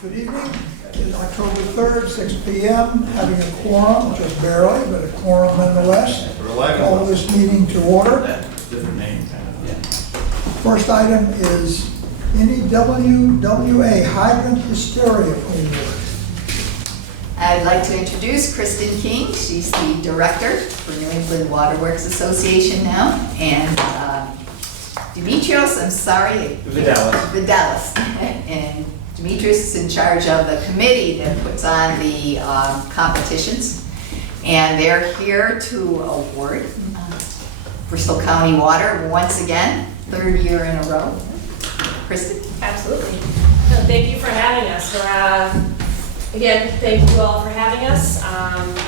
Good evening. It's October 3rd, 6 p.m. Having a quorum, just barely, but a quorum nonetheless. Call this meeting to order. Different name, kind of. Yeah. First item is any WWA hydrant hysteria award. I'd like to introduce Kristen King. She's the director for New England Waterworks Association now. And Dimitrios, I'm sorry. Vidalis. And Dimitrios is in charge of the committee that puts on the competitions. And they're here to award Bristol County Water once again, third year in a row. Kristen? Absolutely. No, thank you for having us. Again, thank you all for having us.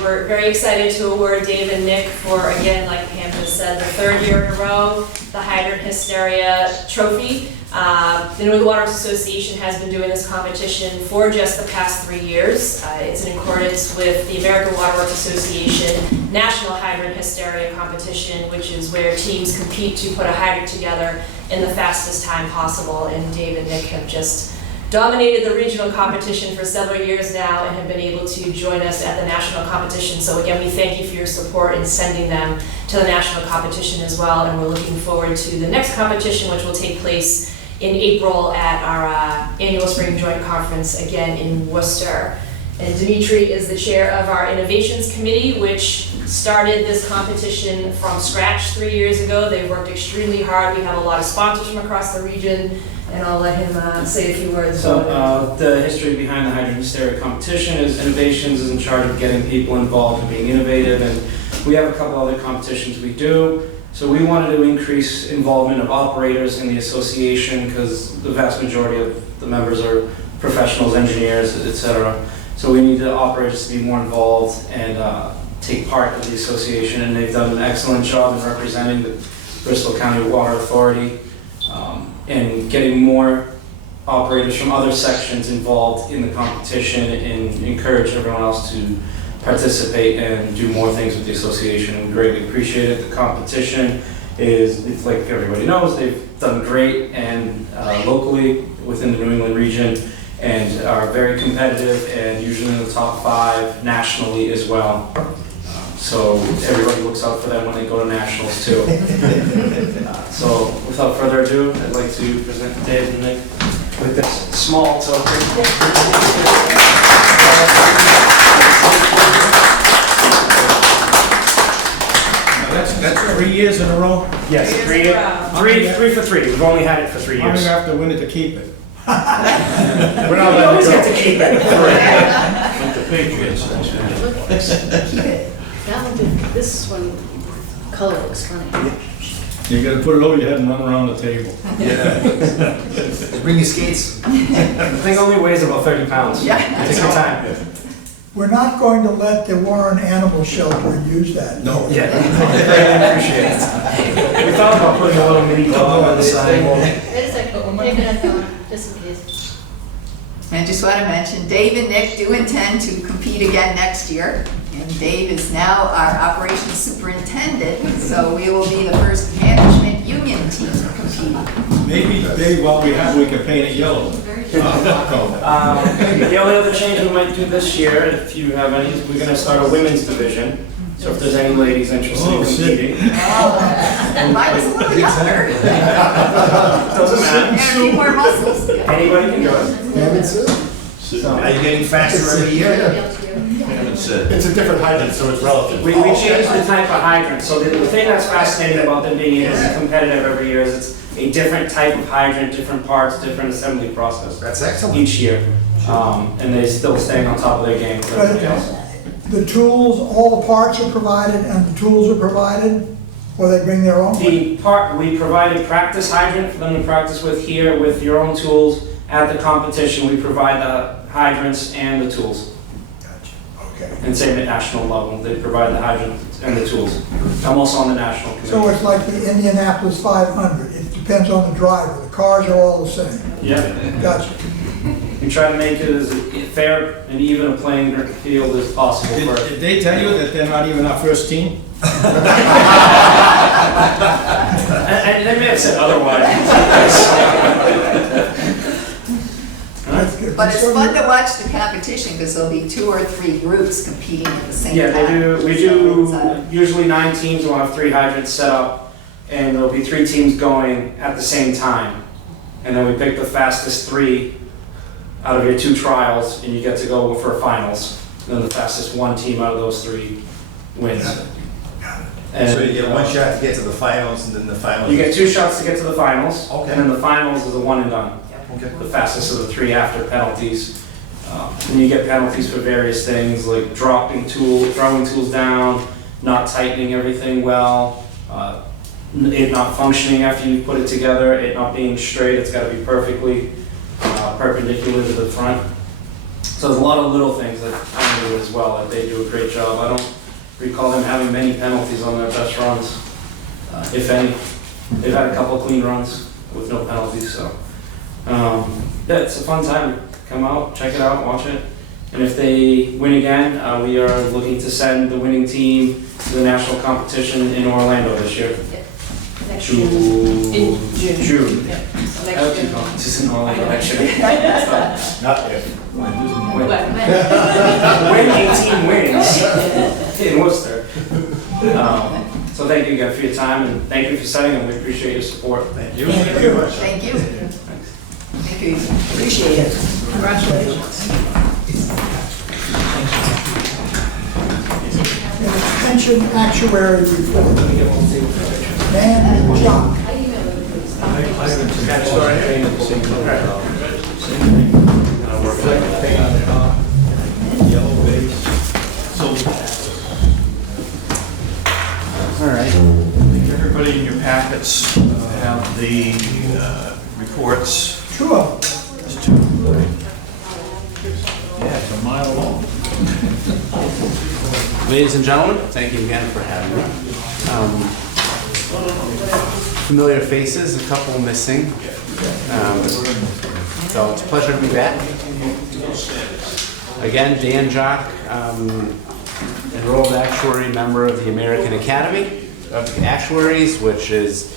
We're very excited to award Dave and Nick for, again, like Pam just said, the third year in a row, the Hydrant Hysteria Trophy. The New England Water Works Association has been doing this competition for just the past 3 years. It's in accordance with the American Water Works Association National Hydrant Hysteria Competition, which is where teams compete to put a hydrant together in the fastest time possible. And Dave and Nick have just dominated the regional competition for several years now and have been able to join us at the national competition. So again, we thank you for your support in sending them to the national competition as well. And we're looking forward to the next competition, which will take place in April at our annual spring joint conference again in Worcester. And Dimitri is the chair of our innovations committee, which started this competition from scratch 3 years ago. They've worked extremely hard. We have a lot of sponsors from across the region, and I'll let him say a few words. So the history behind the Hydrant Hysteria competition is Innovations is in charge of getting people involved and being innovative, and we have a couple other competitions we do. So we wanted to increase involvement of operators in the association because the vast majority of the members are professionals, engineers, etc. So we need the operators to be more involved and take part in the association, and they've done an excellent job in representing the Bristol County Water Authority and getting more operators from other sections involved in the competition and encourage everyone else to participate and do more things with the association. We greatly appreciate it. The competition is, it's like everybody knows, they've done great and locally within the New England region and are very competitive and usually in the top 5 nationally as well. So everybody looks out for them when they go to nationals too. So without further ado, I'd like to present Dave and Nick with this small token. That's 3 years in a row? Yes, three for three. We've only had it for 3 I'm years. gonna have to win it to keep it. We're not letting it go. To keep it. Like the Patriots. Keep it. That one did, this one, color looks funny. You gotta put it over your head and run around the table. Bring your skates. The thing only weighs about 30 pounds. Yeah. Take your time. We're not going to let the Warren Animal Shelter use that. No. Yeah, I appreciate it. We thought about putting a little mini dog on the side. Wait a second, take it on, just in case. I just want to mention, Dave and Nick do intend to compete again next year. And Dave is now our operations superintendent, so we will be the first management union team competing. Maybe, while we have, we can paint it yellow. The only other change we might do this year, if you have any, is we're going to start a women's division. So if there's any ladies interested in competing. And mine was a little younger. Doesn't matter. And a few more muscles. Anybody can join. Are you getting faster every year? It's a different hydrant, so it's relative. We changed the type of hydrant. So the thing that's fascinating about them being able to be competitive every year is it's a different type of hydrant, different parts, different assembly process. That's excellent. Each year. And they're still staying on top of their game with everything else. The tools, all the parts are provided and the tools are provided, or they bring their own? We provided practice hydrant for them to practice with here with your own tools. At the competition, we provide the hydrants and the tools. Gotcha. Okay. And same at national level, they provide the hydrant and the tools. Almost on the national committee. So it's like the Indianapolis 500. It depends on the driver. The cars are all the same. Yeah. Gotcha. We try to make it as fair and even a playing field as possible. Did they tell you that they're not even our first team? And they may have said otherwise. That's good. But it's So fun you- to watch the competition because there'll be 2 or 3 groups competing at the same Yeah, time. we do usually 9 teams, we'll have 3 hydrants set up, and there'll be 3 teams going at the same time. And then we pick the fastest 3 out of your 2 trials, and you get to go for finals. And then the fastest 1 team out of those 3 wins. And, So you get one shot to get to the finals, and then the finals. You get 2 shots to get to the finals, Okay. and then the finals is a one and done. Okay. The fastest of the 3 after penalties. And you get penalties for various things like throwing tools down, not tightening everything well, it not functioning after you put it together, it not being straight, it's got to be perfectly perpendicular to the front. So there's a lot of little things that I do as well that they do a great job. I don't recall them having many penalties on their best runs, if any. They've had a couple of clean runs with no penalties, so. Yeah, it's a fun time. Come out, check it out, watch it. And if they win again, we are looking to send the winning team to the national competition in Orlando this year. Next June. In June. June. Yeah. So I next hope June. you come. Just in Orlando, actually. Not if. Win. What? Win 18 wins in Worcester. So thank you again for your time, and thank you for setting them. We appreciate your support. Thank you. Thank you very much. Thank you. Thanks. Thank you. Appreciate it. Congratulations. Pension actuary report. Dan and John. I emailed it, please. Yellow base. All right. I think everybody in your packets have the reports. Two of There's 2. Yeah, it's a mile long. Ladies and gentlemen, thank you again for having me. Familiar faces, a couple missing. So it's a pleasure to be back. Again, Dan Jock, enrolled actuary, member of the American Academy of Actuaries, which is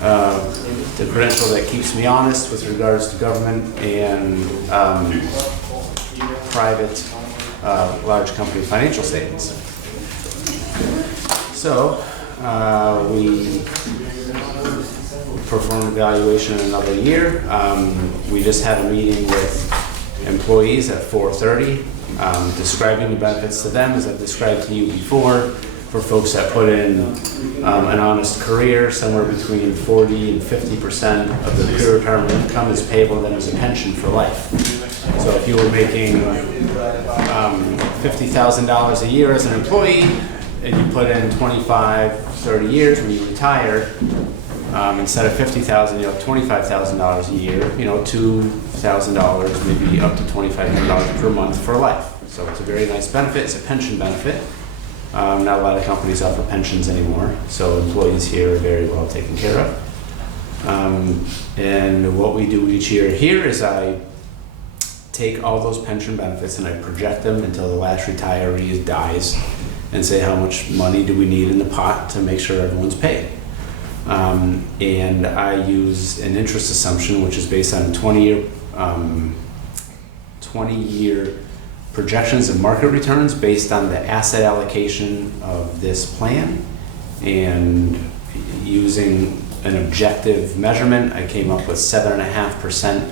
the credential that keeps me honest with regards to government and private large company financial statements. So we performed evaluation another year. We just had a meeting with employees at 4:30, describing the benefits to them as I've described to you before. For folks that put in an honest career, somewhere between 40 and 50% of the pre-retirement income is payable to them as a pension for life. So if you were making $50,000 a year as an employee, and you put in 25, 30 years when you retire, instead of $50,000, you have $25,000 a year, $2,000, maybe up to $2,500 per month for life. So it's a very nice benefit, it's a pension benefit. Not a lot of companies offer pensions anymore, so employees here are very well taken care of. And what we do each year here is I take all those pension benefits and I project them until the last retiree dies and say how much money do we need in the pot to make sure everyone's paid. And I use an interest assumption which is based on 20-year projections of market returns based on the asset allocation of this plan, and using an objective measurement I came up with 7.5%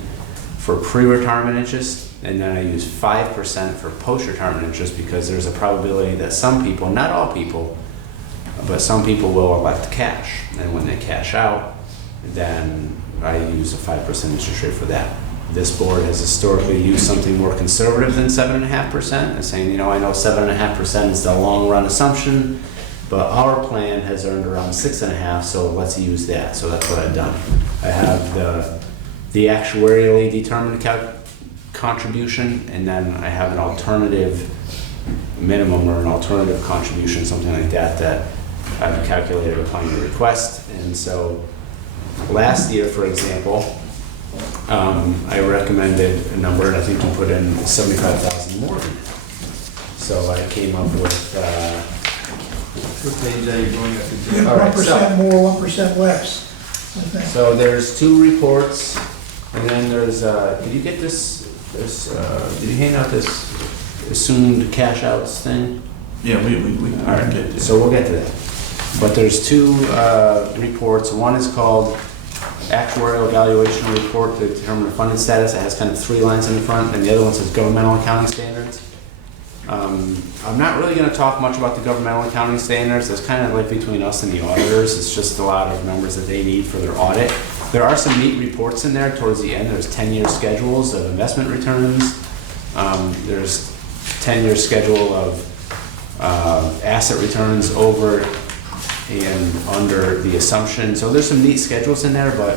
for pre-retirement interest, and then I use 5% for post-retirement interest because there's a probability that some people, not all people, but some people will elect cash, and when they cash out then I use a 5% interest rate for that. This board has historically used something more conservative than 7.5%, and saying, I know 7.5% is the long run assumption, but our plan has earned around 6.5%, so let's use that. So that's what I've done. I have the actuarially determined contribution, and then I have an alternative minimum or an alternative contribution, something like that, that I've calculated upon your request. And so last year, for example, I recommended a number, and I think you put in 75,000 more than that. So I came up with, What page are you going up to? 1% more, 1% less. I think. so there's 2 reports, and then there's, did you get this There's, did you hand out this assumed cash outs thing? Yeah, we All right, get to. so we'll get to that. But there's two reports. One is called Actuarial Evaluation Report to determine the funding status. It has kind of 3 lines in the front, and the other one says Governmental Accounting Standards. I'm not really going to talk much about the governmental accounting standards. That's kind of like between us and the auditors. It's just a lot of numbers that they need for their audit. There are some neat reports in there towards the end. There's 10-year schedules of investment returns. There's 10-year schedule of asset returns over and under the assumption. So there's some neat schedules in there, but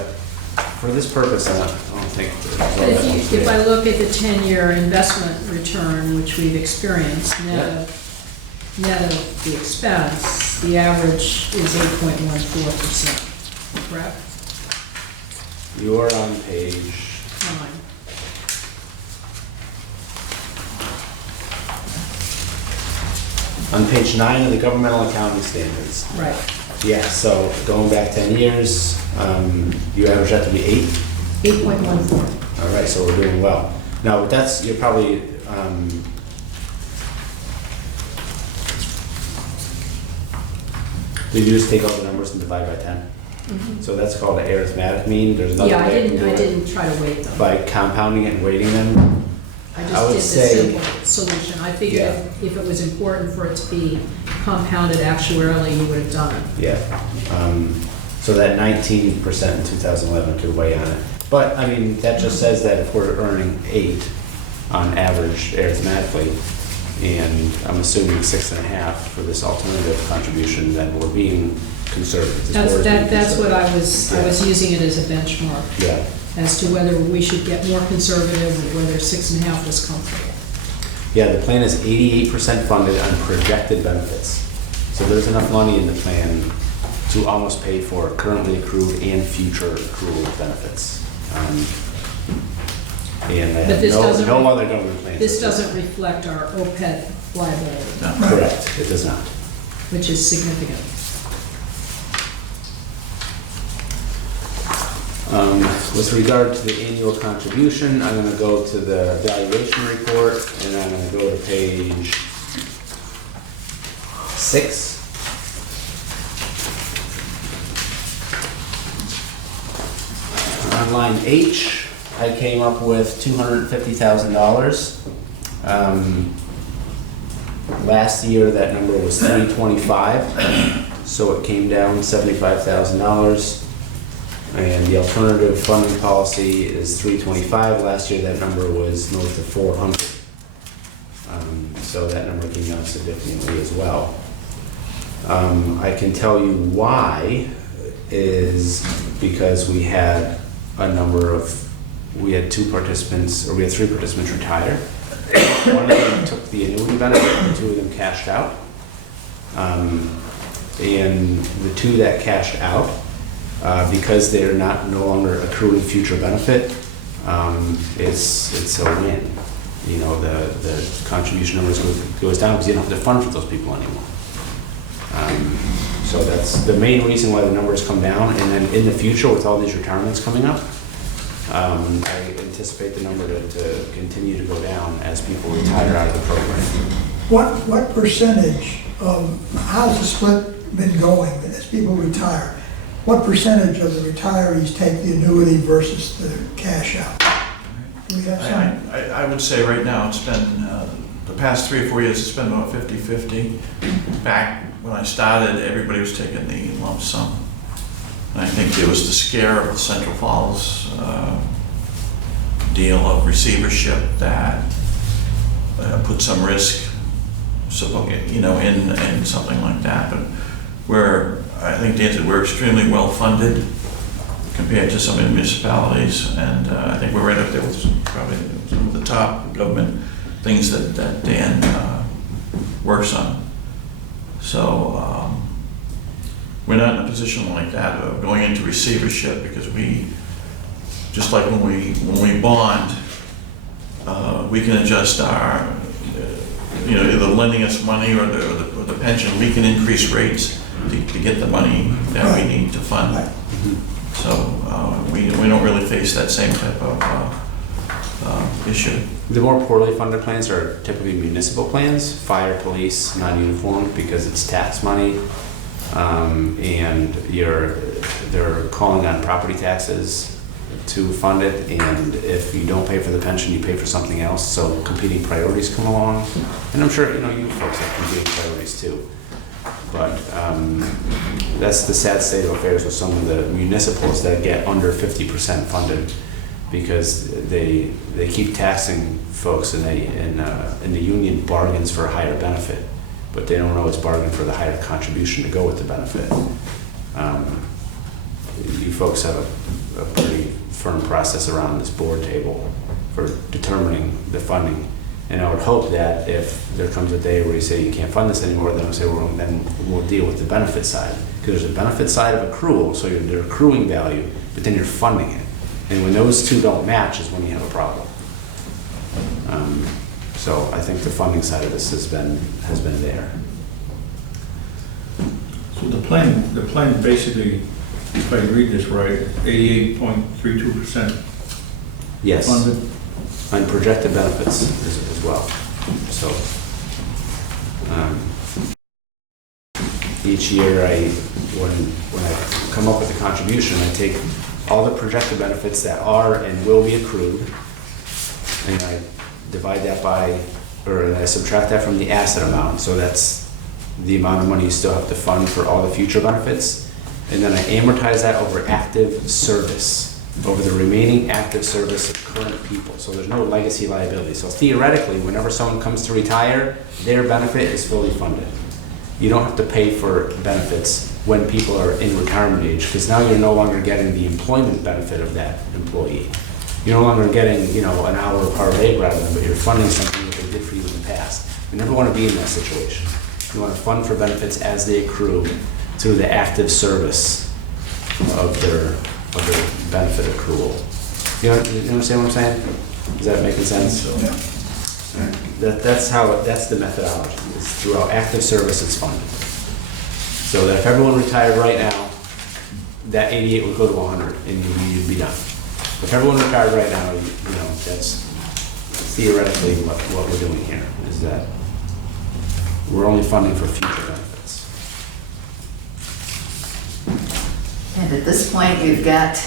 for this purpose, I don't think. But if I look at the 10-year investment return, which we've experienced, net of the expense, the average is 8.14%, correct? You're on page, 9. on page 9 of the governmental accounting standards. Right. Yeah, so going back 10 years, you average that to be 8. 8.14. All right, so we're doing well. Now, but that's, you're probably, did you just take all the numbers and divide by 10? So that's called an arithmetic mean. There's another Yeah, way to do I it didn't try to weight them. by compounding it and weighting them. I would just did say- the simple solution. I figured Yeah. if it was important for it to be compounded actuarially, you would have done it. Yeah. So that 19% in 2011 could weigh on it. But, I mean, that just says that if we're earning 8 on average arithmetically, and I'm assuming 6.5 for this alternative contribution, then we're being conservative. The board is being That's what I conservative. was using it as a benchmark, Yeah. as to whether we should get more conservative or whether 6.5 was comfortable. Yeah, the plan is 88% funded on projected benefits. So there's enough money in the plan to almost pay for currently accrued and future accrual benefits. And But this doesn't no re- other government plans. This doesn't reflect our OPEB liability, Correct, it does not. which is significant. With regard to the annual contribution, I'm gonna go to the valuation report, and I'm gonna go to page 6. On line H, I came up with $250,000. Last year, that number was 325, so it came down $75,000. And the alternative funding policy is 325. Last year, that number was north of 400. So that number came down significantly as well. I can tell you why is because we had we had 3 participants retire. One of them took the annuity benefit, and 2 of them cashed out. And the 2 that cashed out, because they're no longer accruing future benefit, it's a win. You know, the contribution numbers goes down because you don't have to fund for those people anymore. So that's the main reason why the numbers come down. And then in the future, with all these retirements coming up, I anticipate the number to continue to go down as people retire out of the program. What percentage of, how's the split been going as people retire? What percentage of the retirees take the annuity versus the cash out? Do we have some? I would say right now, it's been, the past 3 or 4 years, it's been about 50-50. Back when I started, everybody was taking the lump sum. And I think there was the scare of the Central Falls deal of receivership that put some risk, in something like that. But I think Dan said we're extremely well funded compared to some of the municipalities, and I think we're right up there with probably some of the top government things that Dan works on. So we're not in a position like that of going into receivership, because just like when we bond, we can adjust our, either lending us money or the pension, we can increase rates to get the money that we need to fund. So we don't really face that same type of issue. The more poorly funded plans are typically municipal plans, fire, police, non-uniform, because it's tax money. And they're calling on property taxes to fund it, and if you don't pay for the pension, you pay for something else, so competing priorities come along. And I'm sure, you folks have competing priorities too. But that's the sad state of affairs with some of the municipals that get under 50% funded, because they keep taxing folks, and the union bargains for a higher benefit, but they don't always bargain for the higher contribution to go with the benefit. You folks have a pretty firm process around this board table for determining the funding. And I would hope that if there comes a day where you say you can't fund this anymore, then we'll say, well, then we'll deal with the benefit side. Because there's a benefit side of accrual, so they're accruing value, but then you're funding it. And when those two don't match is when you have a problem. So I think the funding side of this has been there. So the plan basically, if I read this right, 88.32% Yes. funded. And projected benefits as well. So each year when I come up with a contribution, I take all the projected benefits that are and will be accrued, and I divide that by, or I subtract that from the asset amount. So that's the amount of money you still have to fund for all the future benefits. And then I amortize that over active service, over the remaining active service of current people. So there's no legacy liability. So theoretically, whenever someone comes to retire, their benefit is fully funded. You don't have to pay for benefits when people are in retirement age, because now you're no longer getting the employment benefit of that employee. You're no longer getting, an hour per day rather than, but you're funding something that they did for you in the past. You never want to be in that situation. You want to fund for benefits as they accrue through the active service of their benefit accrual. You understand what I'm saying? Is that making sense? That's the methodology. It's throughout active service it's funded. So that if everyone retired right now, that 88 would go to 100 and you'd be done. If everyone retired right now, that's theoretically what we're doing here, is that we're only funding for future benefits. And at this point, we've got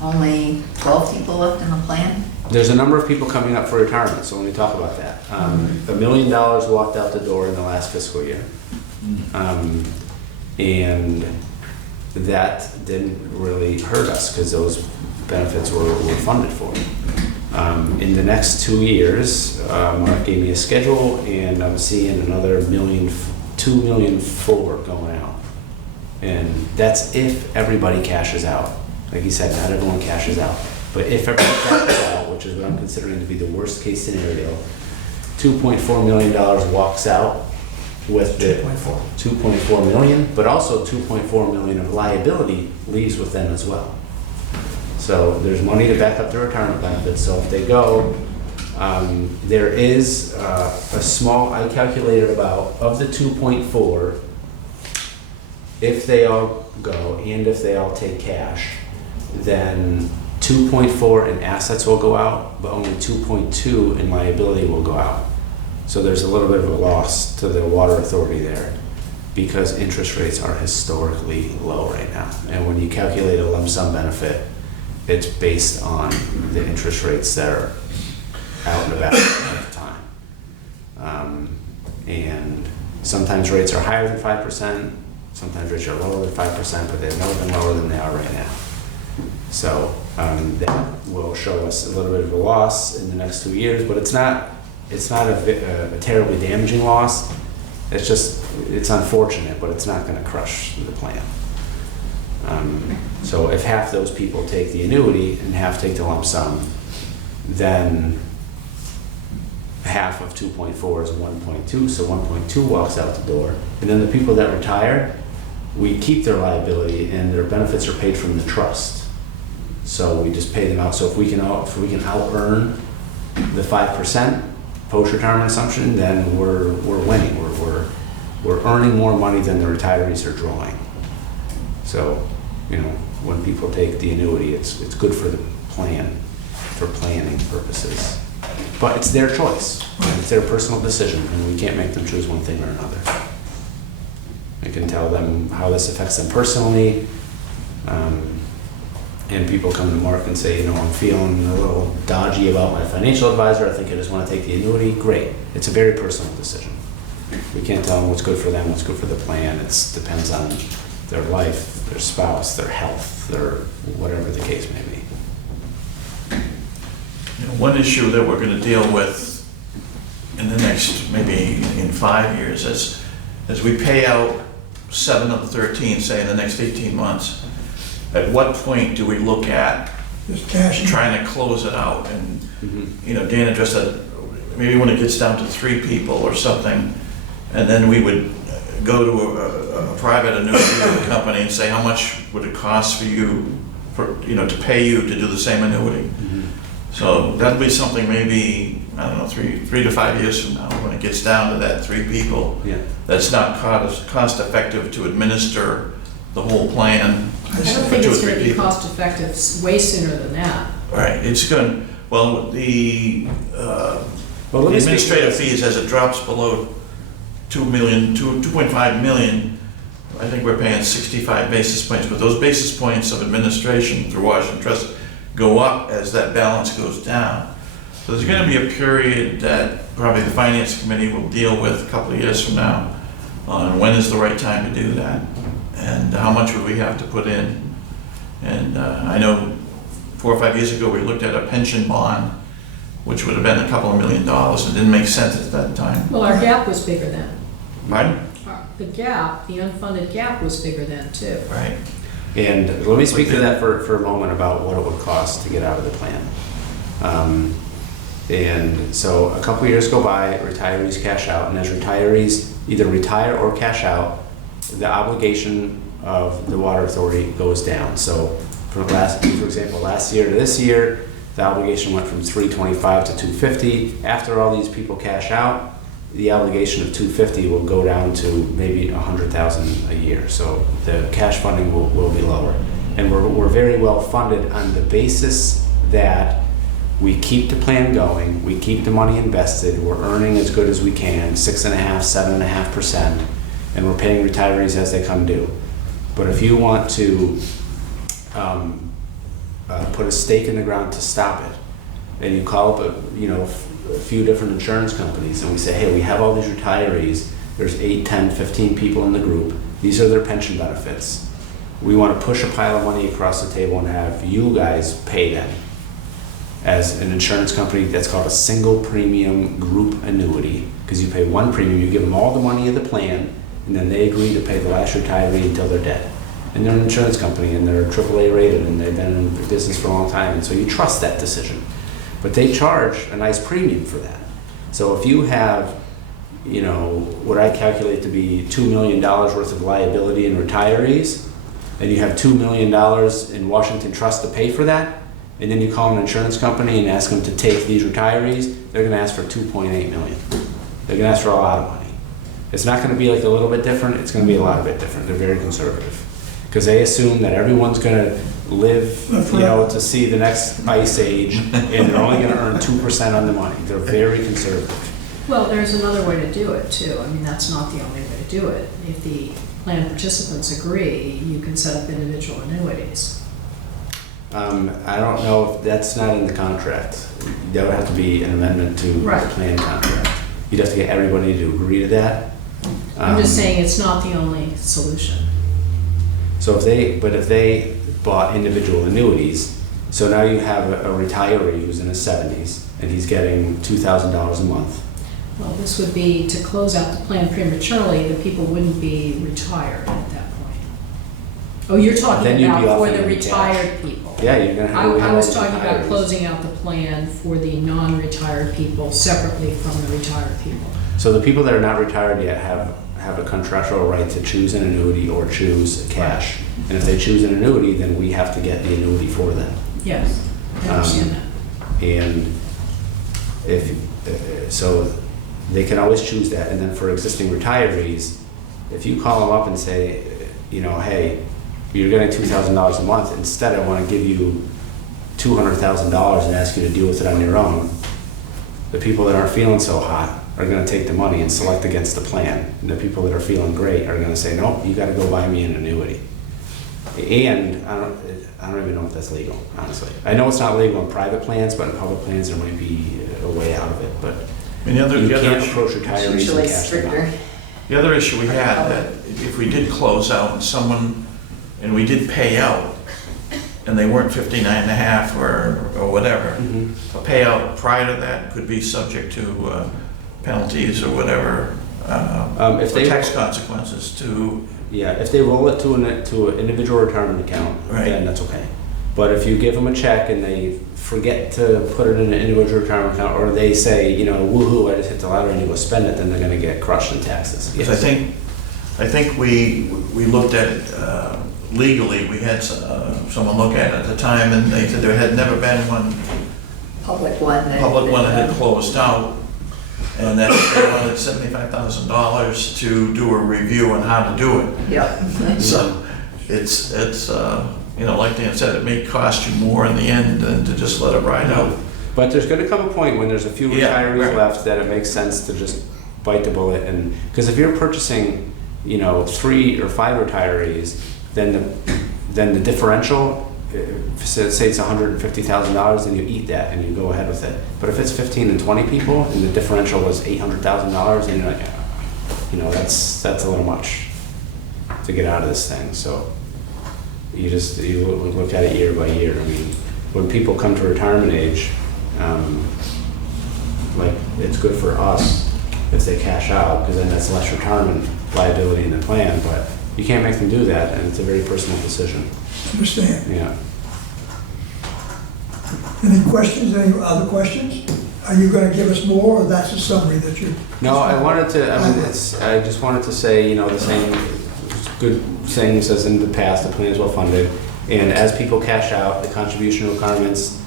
only 12 people left in the plan. There's a number of people coming up for retirement, so let me talk about that. $1 million walked out the door in the last fiscal year. And that didn't really hurt us because those benefits were funded for. In the next 2 years, Mark gave me a schedule, and I'm seeing another $2 million forward going out. And that's if everybody cashes out. Like you said, not everyone cashes out. But if everyone cashes out, which is what I'm considering to be the worst case scenario, $2.4 million walks out with the 2.4 million, but also 2.4 million of liability leaves with them as well. So there's money to back up their retirement benefits. So if they go, there is a small, I calculated about, of the 2.4, if they all go and if they all take cash, then 2.4 in assets will go out, but only 2.2 in liability will go out. So there's a little bit of a loss to the water authority there because interest rates are historically low right now. And when you calculate a lump sum benefit, it's based on the interest rates that are out and about at the time. And sometimes rates are higher than 5%, sometimes rates are lower than 5%, but they've never been lower than they are right now. So that will show us a little bit of a loss in the next 2 years, but it's not a terribly damaging loss. It's unfortunate, but it's not going to crush the plan. So if half those people take the annuity and half take the lump sum, then half of 2.4 is 1.2, so 1.2 walks out the door. And then the people that retire, we keep their liability and their benefits are paid from the trust. So we just pay them out. So if we can out-earn the 5% post-retirement assumption, then we're winning. We're earning more money than the retirees are drawing. So, when people take the annuity, it's good for the plan for planning purposes. But it's their choice, and it's their personal decision, and we can't make them choose one thing or another. I can tell them how this affects them personally, and people come to Mark and say, I'm feeling a little dodgy about my financial advisor, I think I just want to take the annuity. Great. It's a very personal decision. We can't tell them what's good for them, what's good for the plan. It depends on their life, their spouse, their health, their whatever the case may be. One issue that we're going to deal with in the next, maybe in 5 years, as we pay out 7 of the 13, say in the next 18 months, at what point do we look at Just cash. trying to close it out? And, Dan addressed that, maybe when it gets down to 3 people or something, and then we would go to a private annuity company and say, how much would it cost for you, to pay you to do the same annuity? So that'll be something maybe, I don't know, 3 to 5 years from now, when it gets down to that 3 people. Yeah. That's not cost effective to administer the whole plan. I don't for think 2 or it's 3 gonna be people. cost effective way sooner than that. Right, it's going, well, the Well, let me speak- administrative fees, as it drops below 2.5 million, I think we're paying 65 basis points, but those basis points of administration through Washington Trust go up as that balance goes down. So there's gonna be a period that probably the Finance Committee will deal with a couple of years from now on when is the right time to do that, and how much would we have to put in. And I know 4 or 5 years ago, we looked at a pension bond, which would have been a couple of $1 million. It didn't make sense at that time. Well, our gap was bigger then. Pardon? The gap, the unfunded gap was bigger then too. Right. And let me speak to that for a moment about what it would cost to get out of the plan. And so a couple years go by, retirees cash out, and as retirees either retire or cash out, the obligation of the water authority goes down. So for example, last year to this year, the obligation went from $325 to $250. After all these people cash out, the obligation of $250 will go down to maybe $100,000 a year. So the cash funding will be lower. And we're very well funded on the basis that we keep the plan going, we keep the money invested, we're earning as good as we can, 6.5%, 7.5%, and we're paying retirees as they come due. But if you want to put a stake in the ground to stop it, and you call up a few different insurance companies and we say, hey, we have all these retirees, there's 8, 10, 15 people in the group, these are their pension benefits. We want to push a pile of money across the table and have you guys pay them as an insurance company. That's called a single premium group annuity, because you pay one premium, you give them all the money of the plan, and then they agree to pay the last retiree until they're dead. And they're an insurance company and they're AAA rated and they've been in business for a long time, and so you trust that decision. But they charge a nice premium for that. So if you have, what I calculate to be $2 million worth of liability in retirees, and you have $2 million in Washington Trust to pay for that, and then you call an insurance company and ask them to take these retirees, they're gonna ask for $2.8 million. They're gonna ask for a lot of money. It's not gonna be like a little bit different, it's gonna be a lot bit different. They're very conservative. Because they assume that everyone's gonna live, to see the next ice age, and they're only gonna earn 2% on the money. They're very conservative. Well, there's another way to do it too. I mean, that's not the only way to do it. If the plan participants agree, you can set up individual annuities. I don't know if that's not in the contract. That would have to be an amendment to the Right. plan contract. You'd have to get everybody to agree to that. I'm just saying it's not the only solution. So if they bought individual annuities, so now you have a retiree who's in his 70s and he's getting $2,000 a month. Well, this would be to close out the plan prematurely, the people wouldn't be retired at that point. Oh, you're Then talking you'd be about for offering the them cash. retired people. Yeah, you're gonna have. I was talking about retirees. closing out the plan for the non-retired people separately from the retired people. So the people that are not retired yet have a contractual right to choose an annuity or choose cash. And if they choose an annuity, then we have to get the annuity for them. Yes, I understand that. And so they can always choose that. And then for existing retirees, if you call them up and say, hey, you're getting $2,000 a month, instead I want to give you $200,000 and ask you to deal with it on your own, the people that aren't feeling so hot are gonna take the money and select against the plan. And the people that are feeling great are gonna say, nope, you gotta go buy me an annuity. And I don't even know if that's legal, honestly. I know it's not legal in private plans, but in public plans, there might be a way out of it, but And the other you can't issue- approach retirees and Usually cash them stricter. out. The other issue we had, that if we did close out and someone, and we did pay out, and they weren't 59 and a half or whatever, Mhm. a payout prior to that could be subject to penalties or whatever, If or they- tax consequences to, Yeah, if they roll it to an individual retirement account, Right. then that's okay. But if you give them a check and they forget to put it in an individual retirement account, or they say, you know, woohoo, I just hit the lottery and you go spend it, then they're gonna get crushed in taxes. because I think we looked at it legally, we had someone look at it at the time, and they said there had never been one Public one that. public one that had closed out, and that they wanted $75,000 to do a review on how to do it. Yep. So it's you know, like Dan said, it may cost you more in the end than to just let it ride out. But there's gonna come a point when there's a few Yeah, retirees right. left that it makes sense to just bite the bullet and, because if you're purchasing, you know, 3 or 5 retirees, then the differential, say it's $150,000, then you eat that and you go ahead with it. But if it's 15 and 20 people and the differential was $800,000, then you're like, you know, that's a little much to get out of this thing. So you look at it year by year. I mean, when people come to retirement age, like, it's good for us if they cash out, because then that's less retirement liability in the plan, but you can't make them do that, and it's a very personal decision. Understand. Yeah. Any questions, any other questions? Are you gonna give us more, or that's a summary that you? No, I wanted to, I mean, I just wanted to say, you know, the same good things as in the past, the plan is well funded. And as people cash out, the contribution requirements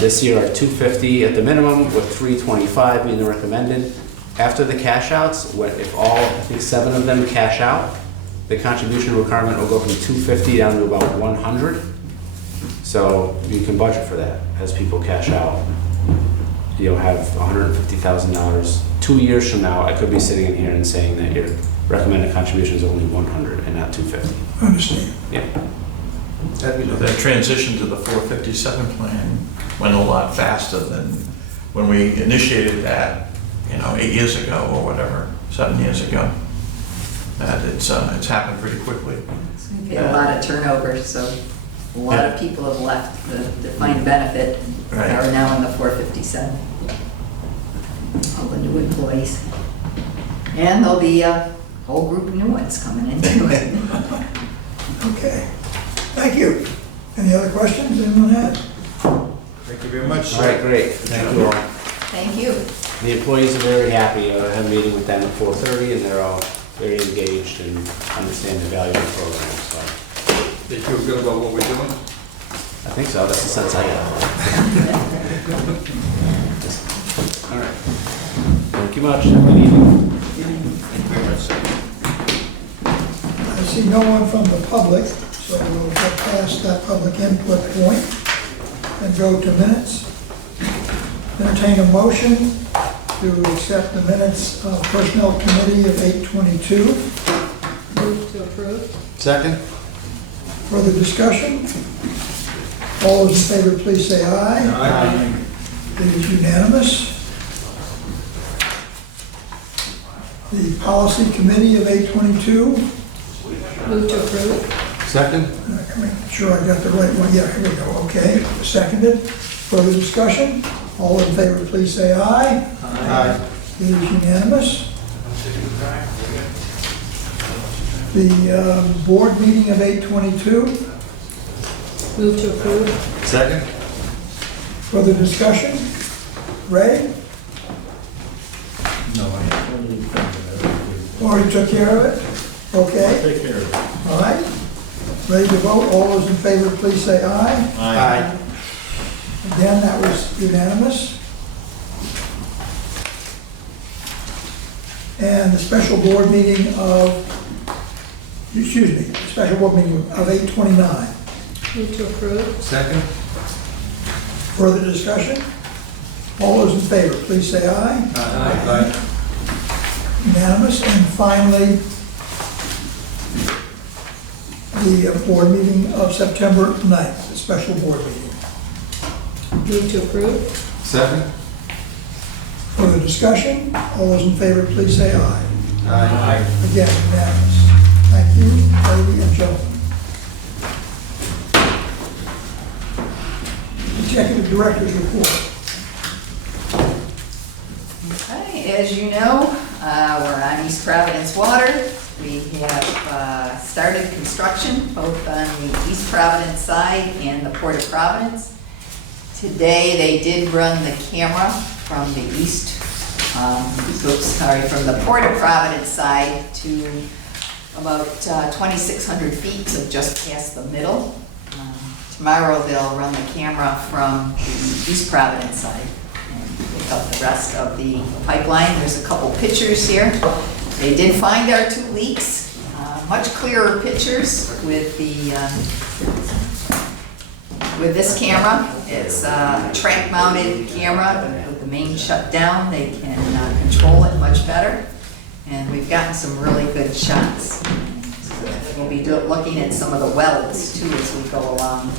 this year are $250 at the minimum, with $325 being the recommended. After the cash outs, if all, I think 7 of them cash out, the contribution requirement will go from $250 down to about $100. So you can budget for that as people cash out. You'll have $150,000. 2 years from now, I could be sitting in here and saying that your recommended contribution is only $100 and not $250. Understand. Yeah. That transition to the 457 plan went a lot faster than when we initiated that, you know, 8 years ago or whatever, 7 years ago. That it's happened pretty quickly. We've had a lot of turnover, so a lot of people have left the defined benefit and Right. are now in the 457. All the new employees. And there'll be a whole group of new ones coming in too. Okay. Thank you. Any other questions anyone has? Thank you very much, All right, great. Thank you all. Thank you. The employees are very happy. I had a meeting with them at 4:30, and they're all very engaged and understand the value of the program, so They feel good about what we're doing? I think so. That's the sense I got. All right. Thank you much. Have a good evening. I see no one from the public, so we'll get past that public input point and go to minutes. Entertain a motion to accept the minutes of Personnel Committee of 8/22. Move to approve. Second? Further discussion? All those in favor, please say aye. Aye. It is unanimous. The Policy Committee of 8/22. Move to approve. Second? Make sure I got the right one. Yeah, here we go. Okay, seconded. Further discussion? All in favor, please say aye. Aye. It is unanimous. The board meeting of 8/22. Move to approve. Second? Further discussion? Ray? No, Already took care of it? Okay, take care of it. all right. Ready to vote? All those in favor, please say aye. Aye. Again, that was unanimous. And the special board meeting of, the special board meeting of 8/29. Move to approve. Second? Further discussion? All those in favor, please say aye. Aye. Unanimous. And finally, the board meeting of September 9th, the special board meeting. Move to approve? Second? Further discussion? All those in favor, please say aye. Aye. Again, unanimous. Thank you, ladies and gentlemen. Executive Director's report. Okay, as you know, we're on East Providence Water. We have started construction both on the East Providence side and the Port of Providence. Today, they did run the camera from the from the Port of Providence side to about 2,600 feet, so just past the middle. Tomorrow, they'll run the camera from the East Providence side and pick up the rest of the pipeline. There's a couple pictures here. They did find our 2 leaks, much clearer pictures with this camera. It's a track-mounted camera with the main shut down. They can control it much better, and we've gotten some really good shots. We'll be looking at some of the welds too as we go along.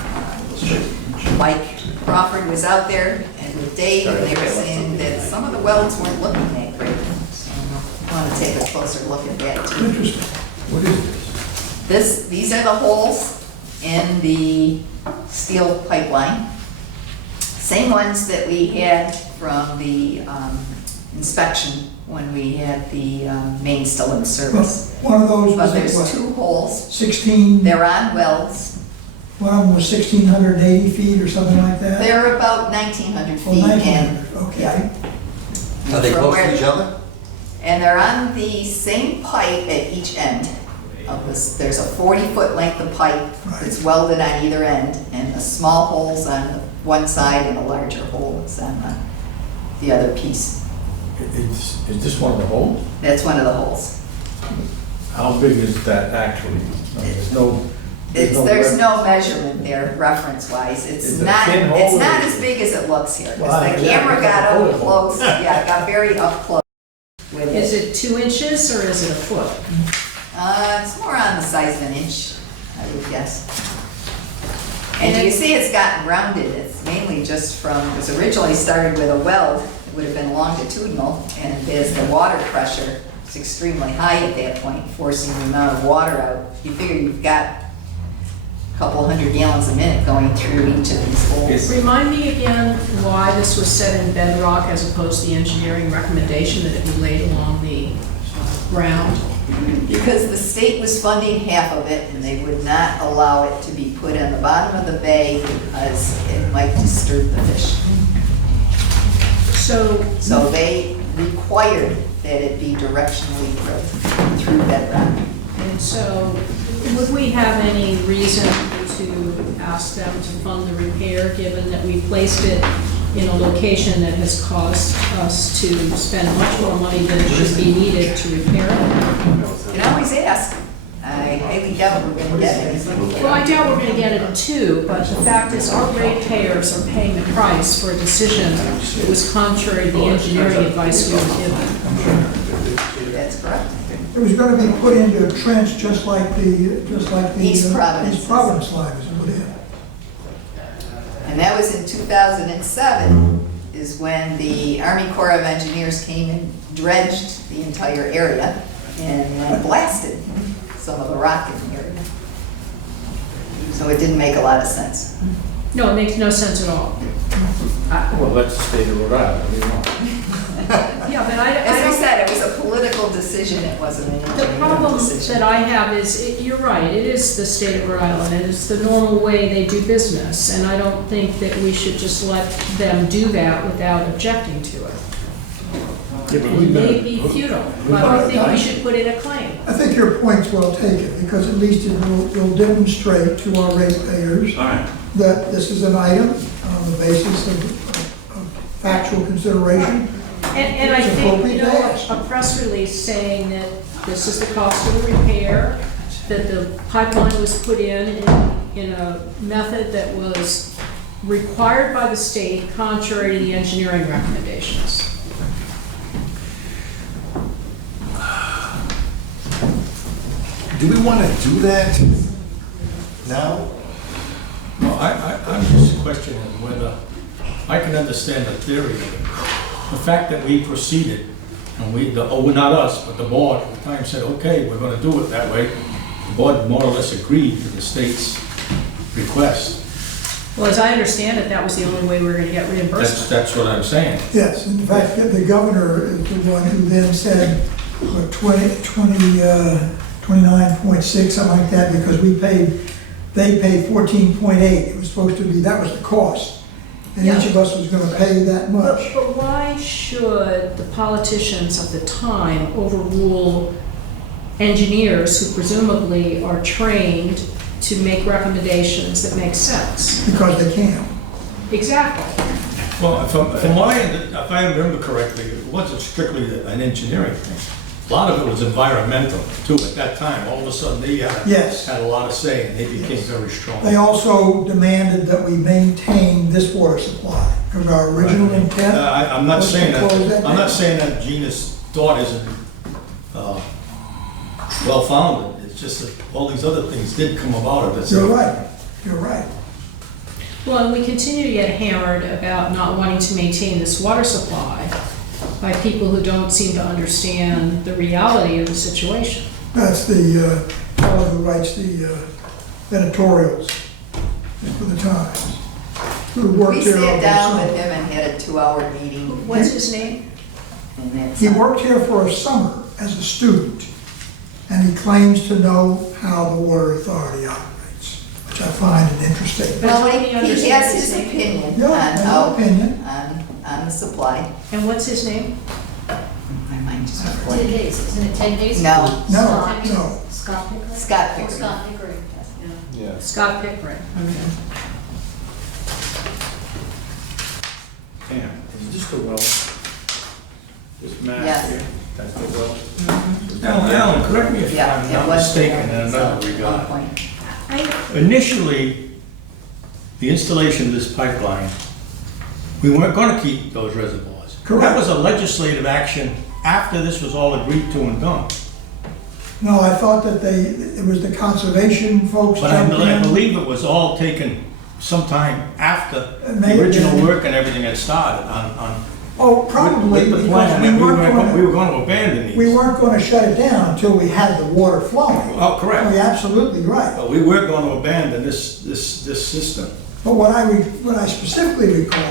Mike Crawford was out there and with Dave, and they were saying that some of the welds weren't looking that great. So I want to take a closer look at that too. Interesting. What is this? These are the holes in the steel pipeline. Same ones that we had from the inspection when we had the main still in service. One of those But was there's what, 2 holes. 16, They're on welds. one of them was 1,680 feet or something like that? They're about 1,900 Oh, feet. 1,900, okay. Are they From close where- to each other? And they're on the same pipe at each end of this. There's a 40-foot length of pipe that's welded on either end, and the small holes on one side and the larger holes on the other piece. Is this one of the holes? That's one of the holes. How big is that actually? There's no. There's no measurement there, reference-wise. It's Is it a not, thin hole it's or not is as it- big as it looks here. Well, Because the yeah, camera because got the up bullet hole. close, yeah, it got very up close with Is it. it 2 inches or is it a foot? It's more on the size of an inch, I would guess. And you see it's gotten rounded. It's mainly just from, it was originally started with a weld. It would have been longitudinal, and as the water pressure is extremely high at that point, forcing the amount of water out, you figure you've got a couple hundred gallons a minute going through each of these holes. Remind me again why this was set in bedrock as opposed to the engineering recommendation that it be laid along the ground? Because the state was funding half of it, and they would not allow it to be put on the bottom of the bay because it might disturb the fish. So they required that it be directionally drilled through bedrock. And so, would we have any reason to ask them to fund the repair, given that we placed it in a location that has caused us to spend much more money than should be needed to repair it? You can always ask. I highly doubt we're gonna get anything. Well, I doubt we're gonna get it too, but the fact is our ratepayers are paying the price for a decision that was contrary to the engineering advice we were given. That's correct. It was gonna be put into a trench just like the East Providence. East Providence line was put in. And that was in 2007, is when the Army Corps of Engineers came and dredged the entire area and blasted some of the rock in the area. So it didn't make a lot of sense. No, it makes no sense at all. Well, that's the state of Rhode Island, you know. Yeah, but I As I don't. said, it was a political decision, it wasn't an The engineering problem decision. that I have is, you're right, it is the state of Rhode Island, and it's the normal way they do business, and I don't think that we should just let them do that without objecting to it. It may be futile, but I think we should put in a claim. I think your point's well taken, because at least it will demonstrate to our ratepayers All right. that this is an item on the basis of factual consideration. And I It's think, appropriate to ask. a press release saying that this is the cost of the repair, that the pipeline was put in a method that was required by the state contrary to the engineering recommendations. Do we want to do that now? Well, I'm just questioning whether, I can understand the theory of it. The fact that we proceeded, and not us, but the board at the time said, okay, we're gonna do it that way. The board more or less agreed to the state's request. Well, as I understand it, that was the only way we were gonna get reimbursement. That's what I'm saying. Yes, in fact, the governor is the one who then said, what, 29.6, something like that, because they paid 14.8. It was supposed to be, that was the cost. And each of us was gonna pay that much. But why should the politicians of the time overrule engineers who presumably are trained to make recommendations that make sense? Because they can. Exactly. Well, from my end, if I remember correctly, it wasn't strictly an engineering thing. A lot of it was environmental too at that time. All of a sudden, they Yes. had a lot of say and they became very strong. They also demanded that we maintain this water supply, because our original intent. I'm not was to saying close that, I'm down. not saying that Gina's thought isn't well-founded. It's just that all these other things did come about of it. You're right, you're right. Well, and we continue to get hammered about not wanting to maintain this water supply by people who don't seem to understand the reality of the situation. That's the fellow who writes the editorials for the Times. Who worked We here sat over the down summer. with him and had a 2-hour meeting. What's his name? And that's, He worked here for a summer as a student, and he claims to know how the Water Authority operates, which I find an interesting. But well, nobody he understands has his his name. opinion Yeah, on my how, opinion. on the supply. And what's his name? My mind just went 10 blank. days, isn't it 10 days? No, No, no. Scott Pickering? Scott Oh, Pickering. Scott Pickering. Yeah. Scott Pickering. Okay. Damn, is this the well? This map Yes. here, that's the well? Alan, correct me if Yeah, I'm it not was. mistaken in So, another at regard. one point. Initially, the installation of this pipeline, we weren't gonna keep those reservoirs. Correct. That was a legislative action after this was all agreed to and done. No, I thought that it was the conservation folks But jumped I in. believe it was all taken sometime after It may the have original been. work and everything had started Oh, probably, with the because plan, we and we weren't were gonna abandon these. we weren't gonna shut it down until we had the water flowing. Oh, correct. You're absolutely right. But we were gonna abandon this system. But what I specifically recall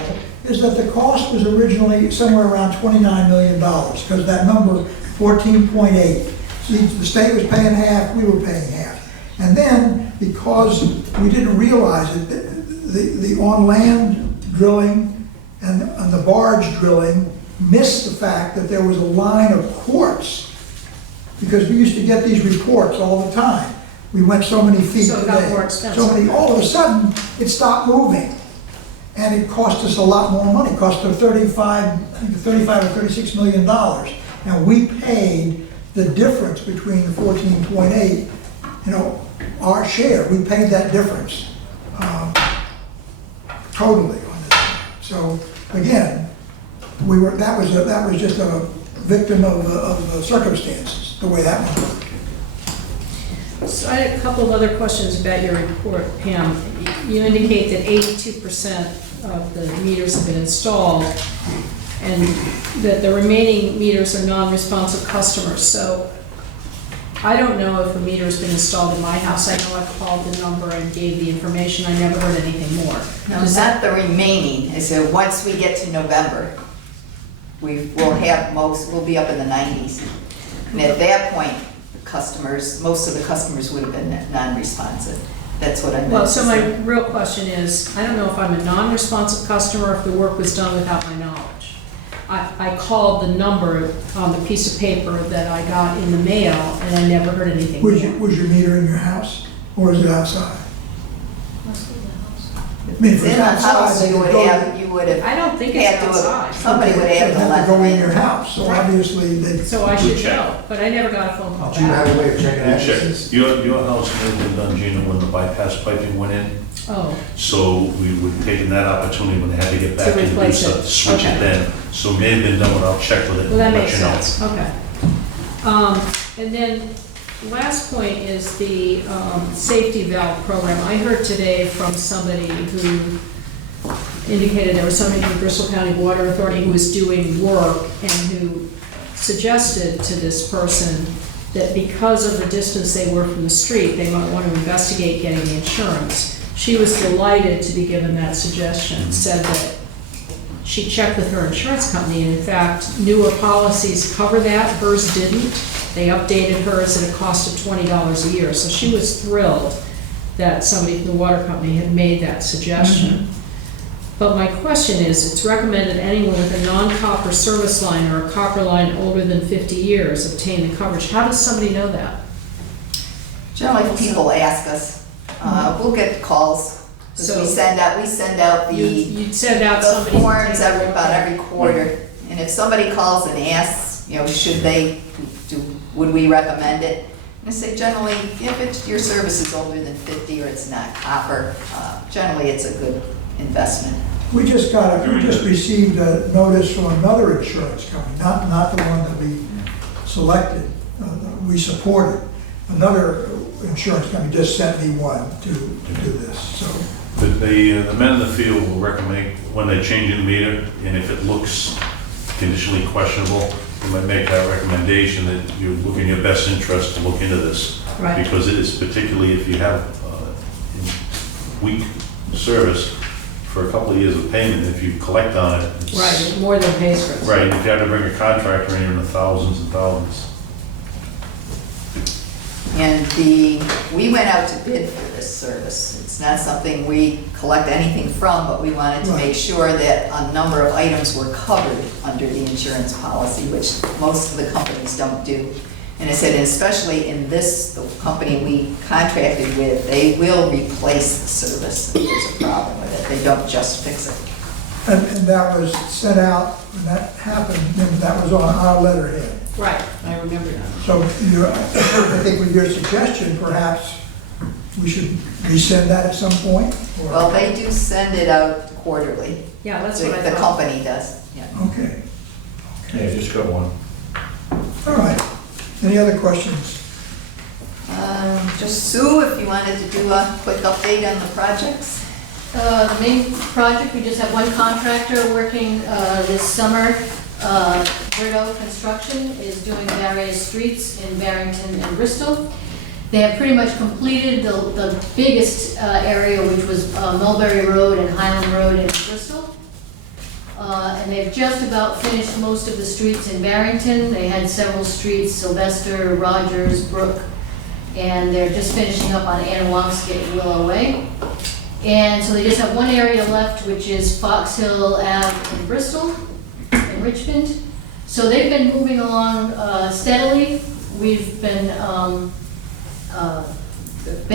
is that the cost was originally somewhere around $29 million, because that number, 14.8. See, the state was paying half, we were paying half. And then, because we didn't realize it, the on-land drilling and the barge drilling missed the fact that there was a line of quartz, because we used to get these reports all the time. We went so many feet So it today. got more expensive. All of a sudden, it stopped moving. And it cost us a lot more money. It cost us $35 or $36 million. And we paid the difference between the 14.8, our share. We paid that difference totally on this. So again, that was just a victim of the circumstances, the way that one worked. So I had a couple of other questions about your report, Pam. You indicate that 82% of the meters have been installed and that the remaining meters are non-responsive customers. So I don't know if a meter has been installed in my house. I know I called the number and gave the information. I never heard anything more. No, Does it's that- not the remaining, it's that once we get to November, we'll be up in the 90s. And at that point, most of the customers would have been non-responsive. That's what I meant. Well, to so my say. real question is, I don't know if I'm a non-responsive customer or if the work was done without my knowledge. I called the number on the piece of paper that I got in the mail, and I never heard anything more. Was your meter in your house, or is it outside? Must be the house. I mean, if In it's the outside, house, then you would go- have I don't think it's had to, outside. somebody would have They'd to have let to go them in your in. house, so Right. obviously they. So I should check. know, but I never got a phone call Do you back. have a way of checking Check. addresses? Your house may have been done, Gina, when the bypass piping went in. Oh, So we would take in that opportunity when they had to get back To and do replace it. something, switch Okay. it then. So it may have been done without check with it. well, that let makes you know. sense, okay. And then, last point is the safety valve program. I heard today from somebody who indicated there was somebody from Bristol County Water Authority who was doing work and who suggested to this person that because of the distance they were from the street, they might want to investigate getting the insurance. She was delighted to be given that suggestion, said that she checked with her insurance company, and in fact, newer policies cover that, hers didn't. They updated hers at a cost of $20 a year, so she was thrilled that somebody from the water company had made that suggestion. But my question is, it's recommended anyone with a non-copper service line or a copper line older than 50 years obtain the coverage. How does somebody know that? Generally, people ask us, we'll get calls. 'Cause So- we send out You'd send out the somebody. forms about every quarter. And if somebody calls and asks, should they, would we recommend it? And I say generally, if your service is older than 50 or it's not copper, generally it's a good investment. We just received a notice from another insurance company, not the one that we selected, we supported. Another insurance company just sent me one to do this, so. But the men in the field will recommend, when they change the meter, and if it looks conditionally questionable, they might make that recommendation that you look in your best interest to look into this. Right. Because it is particularly if you have weak service for a couple of years of payment, if you collect on it. it's- Right, more than pays for it. Right, and if you have to bring a contractor in, you're in the thousands and thousands. And we went out to bid for this service. It's not something we collect anything from, but we wanted to Right. make sure that a number of items were covered under the insurance policy, which most of the companies don't do. And I said, and especially in this, the company we contracted with, they will replace the service if there's a problem with it. They don't just fix it. And that was sent out, when that happened, and that was on our letterhead. Right, I remember that. So I think with your suggestion, perhaps we should resend that at some point? or- Well, they do send it out quarterly. Yeah, that's The what I the thought. company does, yeah. Okay, Yeah, just got one. all right. Any other questions? Just Sue, if you wanted to do a quick update on the projects. The main project, we just have one contractor working this summer. Bristol Construction is doing various streets in Barrington and Bristol. They have pretty much completed the biggest area, which was Mulberry Road and Highland Road in Bristol. And they've just about finished most of the streets in Barrington. They had several streets, Sylvester, Rogers, Brook, and they're just finishing up on Anawamsket and Willow Way. And so they just have one area left, which is Fox Hill Ave in Bristol, in Richmond. So they've been moving along steadily. We've been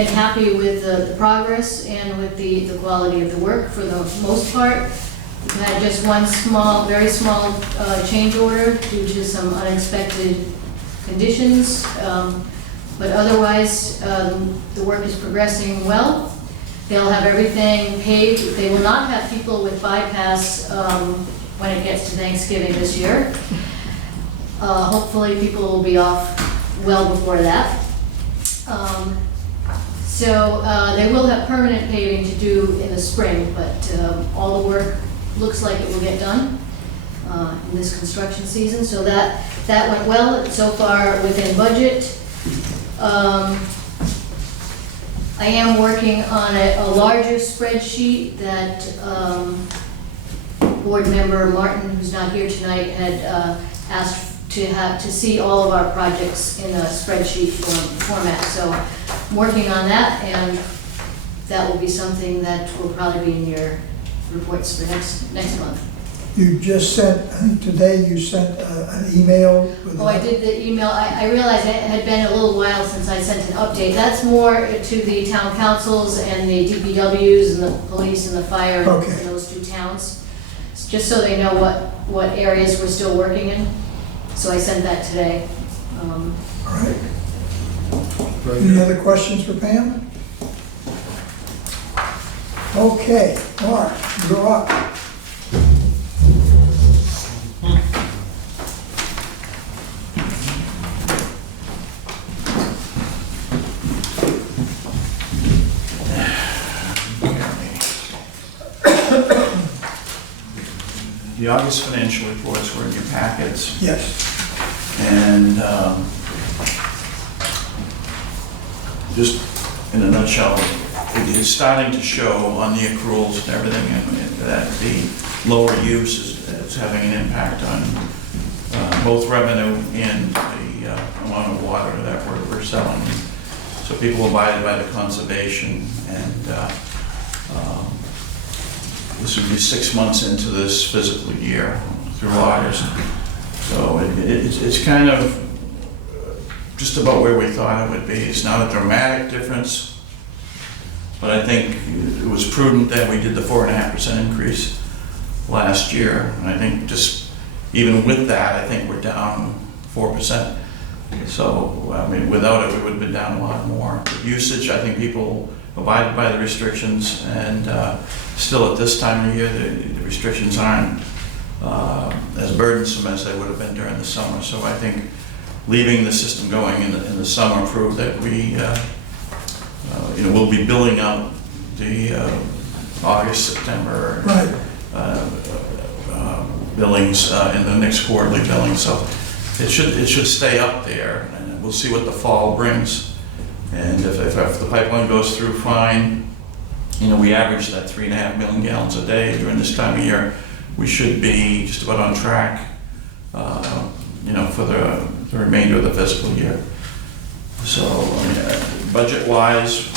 happy with the progress and with the quality of the work for the most part. We've had just one very small change order due to some unexpected conditions. But otherwise, the work is progressing well. They'll have everything paved. They will not have people with bypass when it gets to Thanksgiving this year. Hopefully, people will be off well before that. So they will have permanent paving to do in the spring, but all the work looks like it will get done in this construction season. So that went well, so far within budget. I am working on a larger spreadsheet that board member Martin, who's not here tonight, had asked to see all of our projects in a spreadsheet format. So I'm working on that, and that will be something that will probably be in your reports for next month. You just sent, I think today you sent an email with. Oh, I did the email. I realized it had been a little while since I sent an update. That's more to the town councils and the DPWs and the police and the fire Okay. in those two towns, just so they know what areas we're still working in. So I sent that today. All right. Any other questions for Pam? Okay, Mark, you're up. The August financial reports were in your packets, Yes. and just in a nutshell, it is starting to show on the accruals and everything that the lower use is having an impact on both revenue and the amount of water that we're selling. So people abided by the conservation, and this would be 6 months into this fiscal year through August. So it's kind of just about where we thought it would be. It's not a dramatic difference, but I think it was prudent that we did the 4.5% increase last year. And I think just even with that, I think we're down 4%. So, I mean, without it, we would have been down a lot more. The usage, I think people abided by the restrictions, and still at this time of year, the restrictions aren't as burdensome as they would have been during the summer. So I think leaving the system going in the summer proved that we, we'll be billing out the August, September Right. billings in the next quarterly billing. So it should stay up there, and we'll see what the fall brings. And if the pipeline goes through fine, we average that 3.5 million gallons a day during this time of year. We should be just about on track, for the remainder of the fiscal year. So, budget-wise,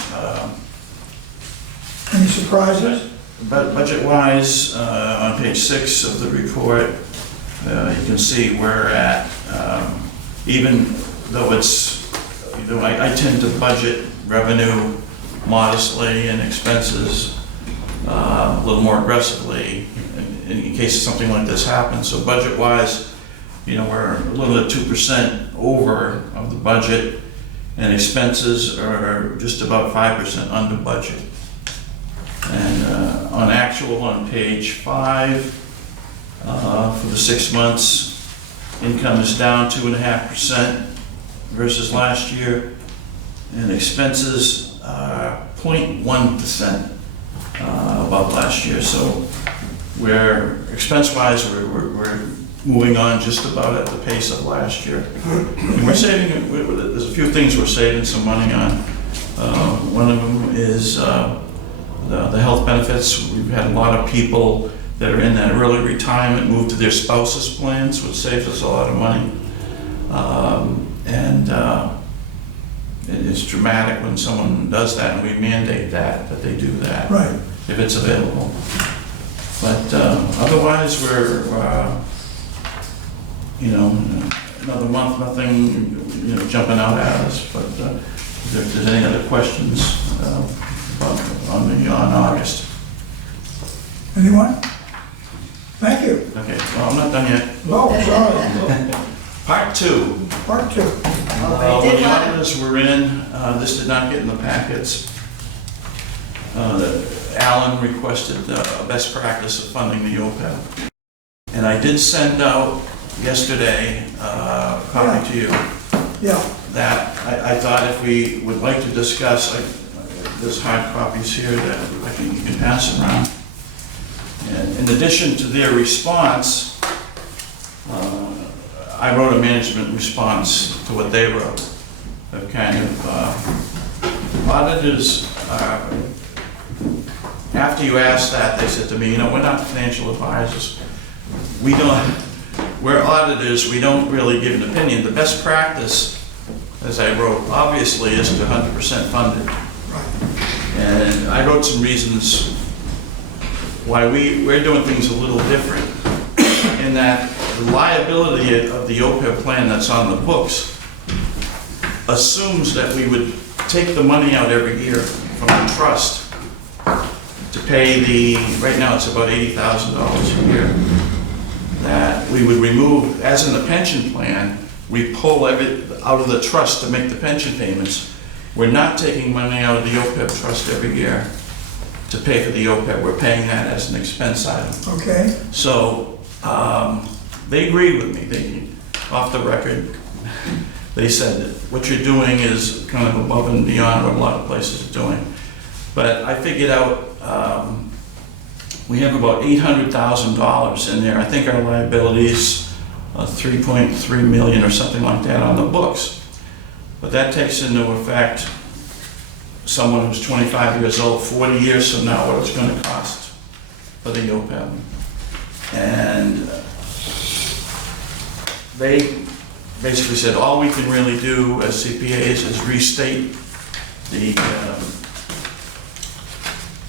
Any surprises? budget-wise, on page 6 of the report, you can see we're at, even though I tend to budget revenue modestly and expenses a little more aggressively in case something like this happens. So budget-wise, we're a little bit 2% over of the budget, and expenses are just about 5% under budget. And on actual, on page 5, for the 6 months, income is down 2.5% versus last year, and expenses are 0.1% above last year. So we're expense-wise, we're moving on just about at the pace of last year. And we're saving. There's a few things we're saving some money on. One of them is the health benefits. We've had a lot of people that are in that early retirement move to their spouse's plans, which saves us a lot of money. And it's dramatic when someone does that, and we mandate that they do that. Right. If it's available. But otherwise, we're, another month, nothing, jumping out at us. But if there's any other questions on August. Anyone? Thank you. Okay, well, I'm not done yet. Oh, sorry. Part 2. Part 2. When the auditors were in, this did not get in the packets. Alan requested a best practice of funding the OPEB. And I did send out yesterday a copy to you. Yeah. That I thought if we would like to discuss, there's hard copies here that I think you can pass around. And in addition to their response, I wrote a management response to what they wrote. Of kind of auditors, after you asked that, they said to me, we're not financial advisors. We're auditors, we don't really give an opinion. The best practice, as I wrote, obviously is to 100% fund it. And I wrote some reasons why we're doing things a little different, in that the liability of the OPEB plan that's on the books assumes that we would take the money out every year from the trust to pay right now it's about $80,000 a year, that we would remove, as in the pension plan, we pull out of the trust to make the pension payments. We're not taking money out of the OPEB trust every year to pay for the OPEB. We're paying that as an expense item. Okay, So, they agreed with me. They, off the record, they said that what you're doing is kind of above and beyond what a lot of places are doing. But I figured out, we have about $800,000 in there. I think our liabilities are 3.3 million or something like that on the books. But that takes into effect someone who's 25 years old, 40 years from now, what it's going to cost for the OPEB. And they basically said, all we can really do as CPAs is restate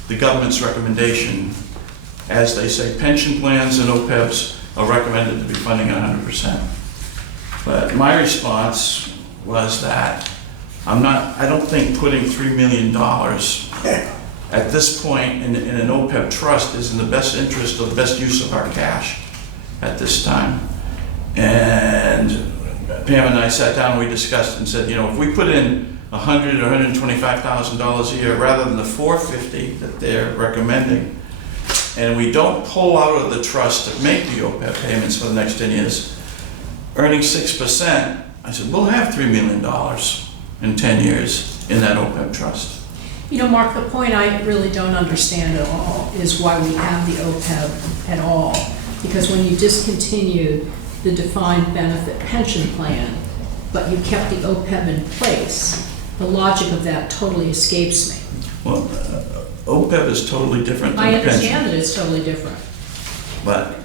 the government's recommendation. As they say, pension plans and OPEBs are recommended to be funding 100%. But my response was that I don't think putting $3 million at this point in an OPEB trust is in the best interest or the best use of our cash at this time. And Pam and I sat down and we discussed and said, if we put in $100,000 or $125,000 a year rather than the $450,000 that they're recommending, and we don't pull out of the trust to make the OPEB payments for the next 10 years, earning 6%, I said, we'll have $3 million in 10 years in that OPEB trust. Mark, the point I really don't understand at all is why we have the OPEB at all. Because when you discontinued the defined benefit pension plan, but you kept the OPEB in place, the logic of that totally escapes me. Well, OPEB is totally different than I the pension. understand that it's totally different. But,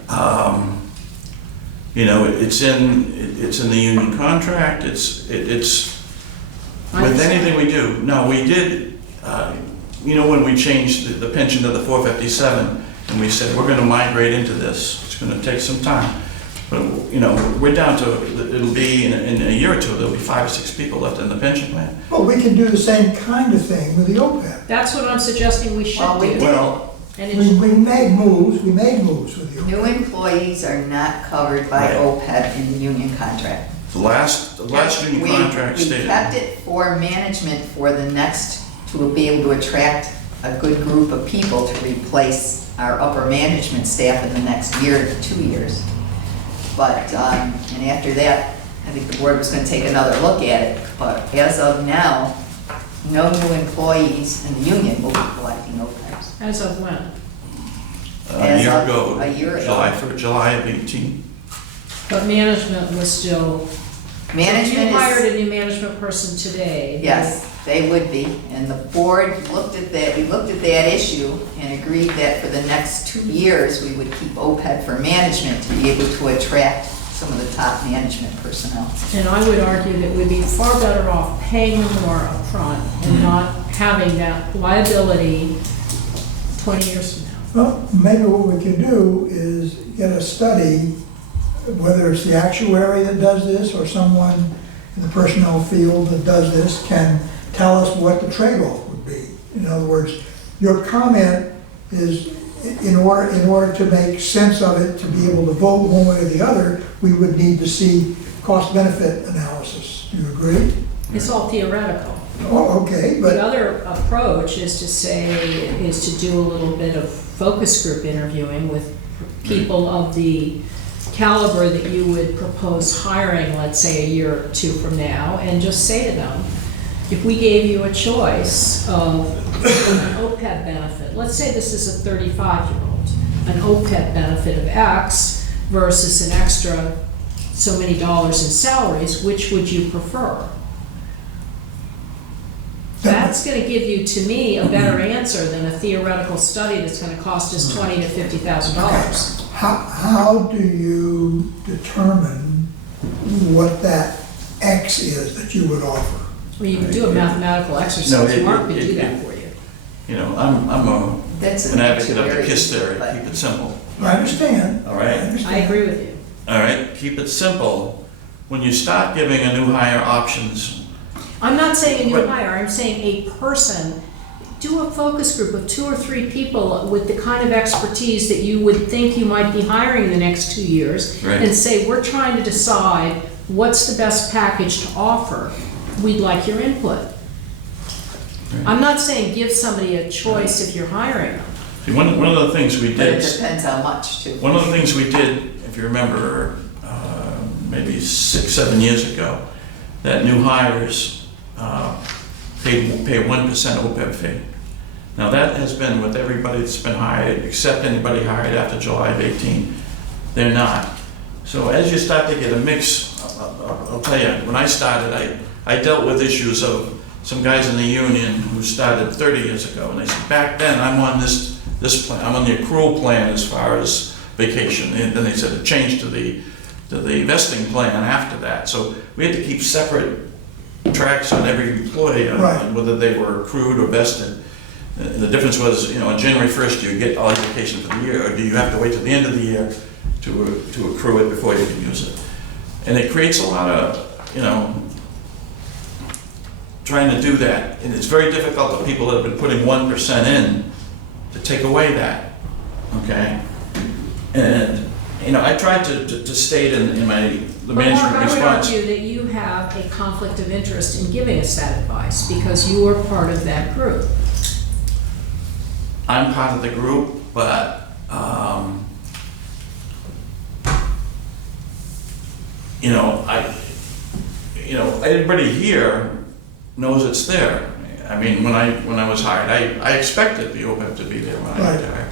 it's in the union contract, it's with anything we do. Now, we did, when we changed the pension to the 457, and we said, we're gonna migrate into this, it's gonna take some time. But, we're down to, it'll be, in a year or two, there'll be 5 or 6 people left in the pension plan. well, we can do the same kind of thing with the OPEB. That's what I'm suggesting we should Well, we do. did. Well, And We it's, made moves with the New OPEB. employees are not covered by Right. OPEB in the union contract. the last union We- contract stated. We kept it for management for the next, to be able to attract a good group of people to replace our upper management staff in the next year to 2 years. But, and after that, I think the board was gonna take another look at it. But as of now, no new employees in the union will be collecting OPEBs. as of when? A As year of ago, a year ago. July of 18. But management was still, if Management you hired is, a new management person today. yes, they would be. And the board looked at that, we looked at that issue and agreed that for the next 2 years, we would keep OPEB for management to be able to attract some of the top management personnel. And I would argue that we'd be far better off paying them more upfront and not having that liability 20 years from now. Well, maybe what we can do is get a study, whether it's the actuary that does this or someone in the personnel field that does this, can tell us what the trade-off would be. In other words, your comment is, in order to make sense of it, to be able to vote one way or the other, we would need to see cost-benefit analysis. Do you agree? It's all theoretical. Oh, okay, but The other approach is to do a little bit of focus group interviewing with people of the caliber that you would propose hiring, let's say, a year or 2 from now, and just say to them, if we gave you a choice of an OPEB benefit, let's say this is a 35-year-old, an OPEB benefit of X versus an extra so many dollars in salaries, which would you prefer? That's gonna give you, to me, a better answer than a theoretical study that's gonna cost us $20,000 to $50,000. how do you determine what that X is that you would offer? Well, you can do a mathematical No, exercise, Mark could do that for you. I'm That's an advocate of the actuary, KISS theory, but- keep it simple. I understand. All right. understand. I agree with you. All right, keep it simple. When you start giving a new hire options, I'm not saying a new But- hire, I'm saying a person. Do a focus group of 2 or 3 people with the kind of expertise that you would think you might be hiring in the next 2 years. Right. And say, we're trying to decide what's the best package to offer. We'd like your input. I'm not saying give somebody a choice if you're hiring them. See, one of the things we But it did, depends how much too. one of the things we did, if you remember, maybe 6, 7 years ago, that new hires pay 1% OPEB fee. Now that has been with everybody that's been hired, except anybody hired after July of 18. They're not. So as you start to get a mix, I'll tell you, when I started, I dealt with issues of some guys in the union who started 30 years ago, and they said, back then, I'm on this plan, I'm on the accrual plan as far as vacation, and then they said it changed to the vesting plan after that. So we had to keep separate tracks on every employee on whether they were accrued or vested. The difference was, on January 1st, do you get all your vacation for the year, or do you have to wait till the end of the year to accrue it before you can use it? And it creates a lot of, trying to do that. And it's very difficult for people that have been putting 1% in to take away that, okay? And, I tried to state in the management But Mark, I would response. argue that you have a conflict of interest in giving us that advice because you are part of that group. I'm part of the group, but, everybody here knows it's there. I mean, when I was hired, I expected the OPEB to be there when I got hired.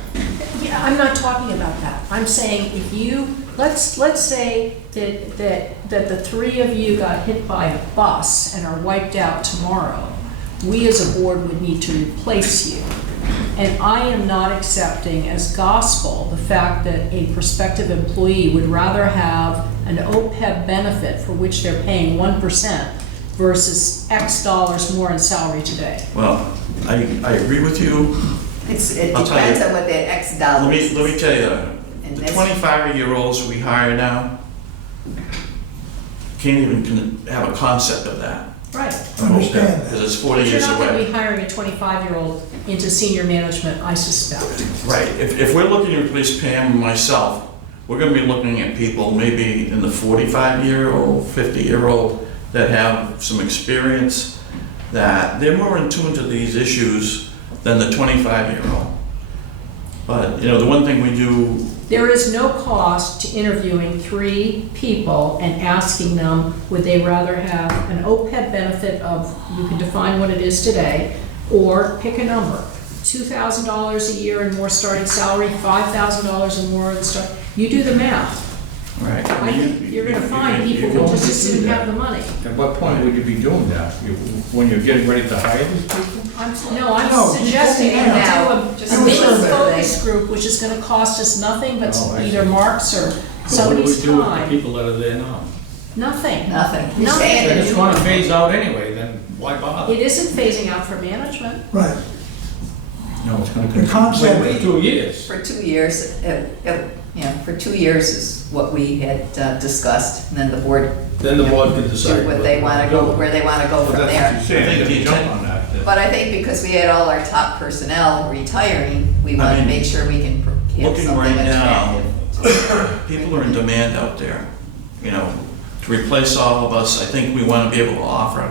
Yeah, I'm not talking about that. I'm saying if you, let's say that the three of you got hit by a bus and are wiped out tomorrow, we as a board would need to replace you. And I am not accepting as gospel the fact that a prospective employee would rather have an OPEB benefit for which they're paying 1% versus X dollars more in salary today. Well, I agree with you. It I'll tell depends you. on what that X dollars is. Let me tell you, And the this- 25-year-olds we hire now can't even have a concept of that. Right. Understand that. Because it's 40 But you're years not going to away. be hiring a 25-year-old into senior management, I suspect. Right, if we're looking to replace Pam and myself, we're gonna be looking at people maybe in the 45-year-old, 50-year-old that have some experience, that they're more in tune to these issues than the 25-year-old. But, the one thing we do, There is no cost to interviewing 3 people and asking them, would they rather have an OPEB benefit of, you can define what it is today, or pick a number, $2,000 a year and more starting salary, $5,000 and more, you do the math. right. I think you're gonna find people who just as soon have the money. At what point would you be doing that? When you're getting ready to hire these people? I'm No, suggesting just now. we do Just a do mini a survey. focus group, which is gonna cost us nothing but Oh, I either see. Mark's or So what do somebody's we do with the time. people that are there now? Nothing. Nothing. You're Nothing. saying They that just you- wanna phase out anyway, then why bother? It isn't phasing out for management. Right. No, it's gonna The continue. concept- Wait 2 years. For 2 years, for 2 years is what we had discussed, and then the board Then the board can do decide. what they want to go, where they want to go from there. I think the intent- But I think because we had all our top personnel retiring, we I want to mean, make sure we can have looking something right now, attractive. people are in demand out there, to replace all of us. I think we want to be able to offer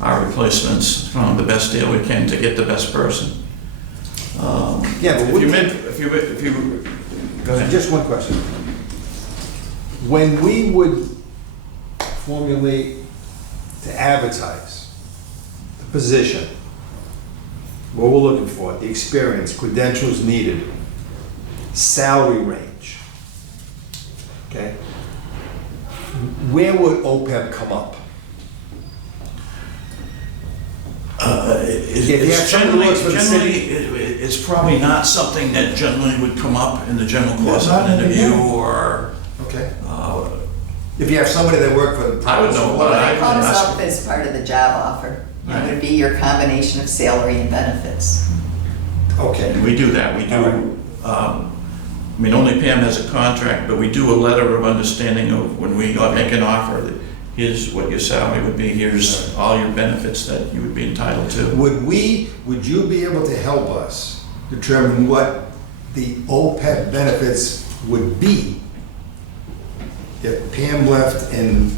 our replacements, the best deal we can to get the best person. Yeah, but If you wouldn't made, it- if you, go ahead. Just one question. When we would formulate to advertise the position, what we're looking for, the experience, credentials needed, salary range, okay? Where would OPEB come up? If you have It's someone who works for the generally, it's probably not something that generally would come up in the general course of Not an in the interview beginning. or, Okay. uh, If you have somebody that worked for the. I would know, but I It comes ask- up as part of the job offer. It Right. would be your combination of salary and benefits. Okay. And we do that, we do, only Pam has a contract, but we do a letter of understanding of when we make an offer, that here's what your salary would be, here's all your benefits that you would be entitled to. Would you be able to help us determine what the OPEB benefits would be if Pam left in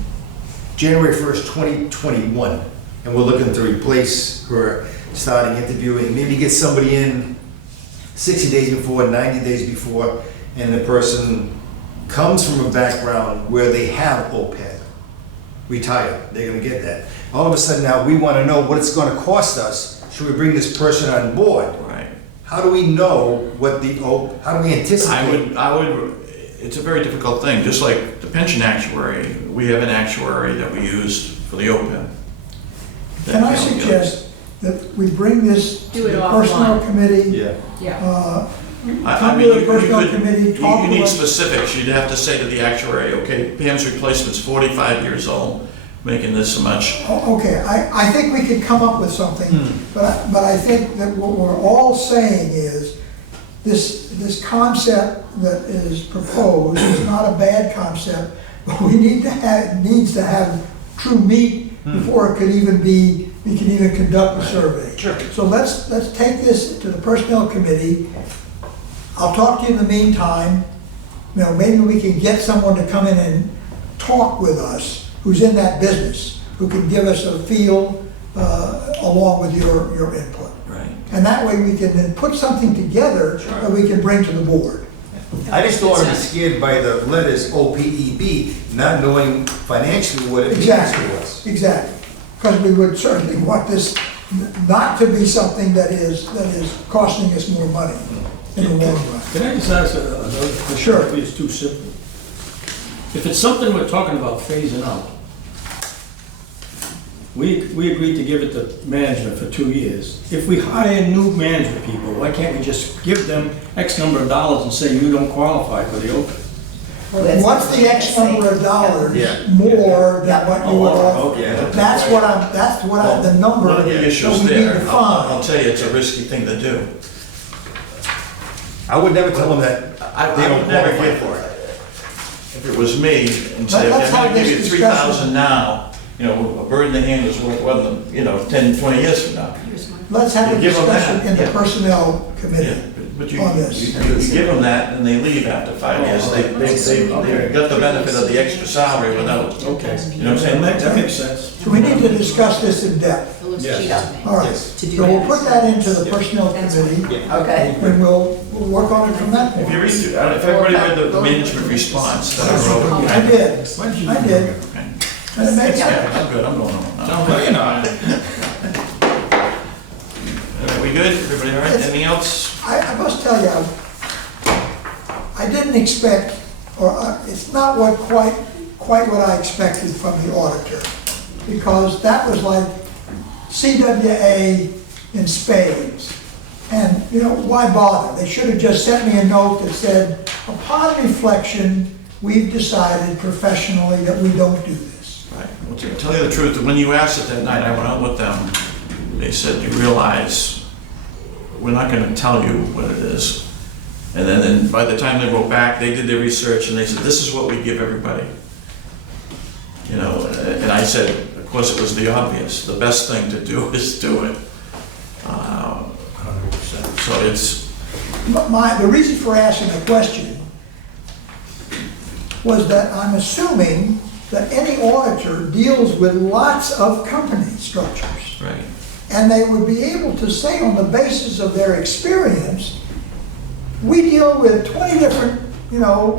January 1st, 2021, and we're looking to replace her starting interviewing, maybe get somebody in 60 days before, 90 days before, and the person comes from a background where they have OPEB, retired, they're gonna get that. All of a sudden now, we wanna know what it's gonna cost us, should we bring this person on board? Right. How do we know what how do we anticipate? I would, it's a very difficult thing, just like the pension actuary, we have an actuary that we use for the OPEB. Can I suggest that we bring this to Do it the personnel offline. committee? Yeah. Yeah. I Come mean, to the personnel you committee, talk you to need us. specifics, you'd have to say to the actuary, okay, Pam's replacement's 45 years old, making this much. Okay, I think we could come up with something, but I think that what we're all saying is, this concept that is proposed is not a bad concept, but we needs to have true meat before it could even be, we can even conduct a survey. Sure. So let's take this to the personnel committee. I'll talk to you in the meantime. You know, maybe we can get someone to come in and talk with us who's in that business, who can give us a feel along with your input. Right. And that way we can then put something together that we can bring to the board. I just don't wanna be scared by the letters OPEB, not knowing financially what it means to us. Exactly. Because we would certainly want this not to be something that is costing us more money in the long run. Can I just ask another question? Sure. Maybe it's too simple. If it's something we're talking about phasing out, we agreed to give it to management for 2 years. If we hire new management people, why can't we just give them X number of dollars and say you don't qualify for the open? What's the X number of dollars Yeah. more than what you would offer? Okay. That's what the number One of the that issues we need there, to I'll find. tell you, it's a risky thing to do. I would never tell them that I they don't would never qualify give for it. If it was me, and say, Let's okay, I'm have gonna give you this 3,000 now, you know, a bird in the hand is worth, what, 10, 20 years from now. Let's have a You give them discussion that, in the yeah. personnel Yeah, committee but you on this. give them that and they leave after 5 years. They got the benefit of the extra salary without, Okay. you know what I'm saying? That makes sense. So we need to discuss this in depth. It looks Yes. cheap to me. All right, so we'll put that into the personnel committee Okay. and we'll work on it from that If you point. read through, if everybody read the management response that I wrote. I did, Why did you? I did, Okay. and it makes sense. Yeah, I'm good, I'm going home now. No, you're not. Are we good? Everybody all right? Anything else? I must tell you, I didn't expect, or it's not quite what I expected from the auditor, because that was like CWA in spades. And, you know, why bother? They should have just sent me a note that said, upon reflection, we've decided professionally that we don't do this. Right. Well, to tell you the truth, when you asked it that night, I went out with them. They said, you realize, we're not gonna tell you what it is. And then by the time they wrote back, they did their research and they said, this is what we give everybody. You know, and I said, of course, it was the obvious. The best thing to do is do it. 100%. So it's, The reason for asking the question was that I'm assuming that any auditor deals with lots of company structures. right. And they would be able to say on the basis of their experience, we deal with 20 different,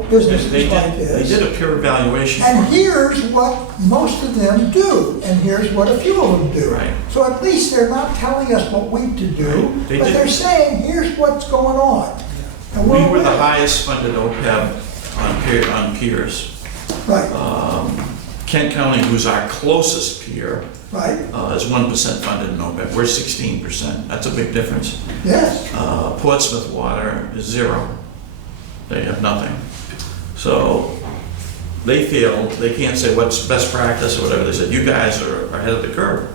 businesses They like did, they this. did a peer evaluation. And here's what most of them do, and here's what a few of them do. Right. So at least they're not telling us what we to do, Right. They but did- they're saying, here's what's going on. And We we're were the aware. highest funded OPEB on peers. Right, Kent County, who's our closest peer, right, is 1% funded in OPEB. We're 16%. That's a big difference. yes. Portsmouth Water is 0. They have nothing. So they feel, they can't say what's best practice or whatever. They said, you guys are ahead of the curve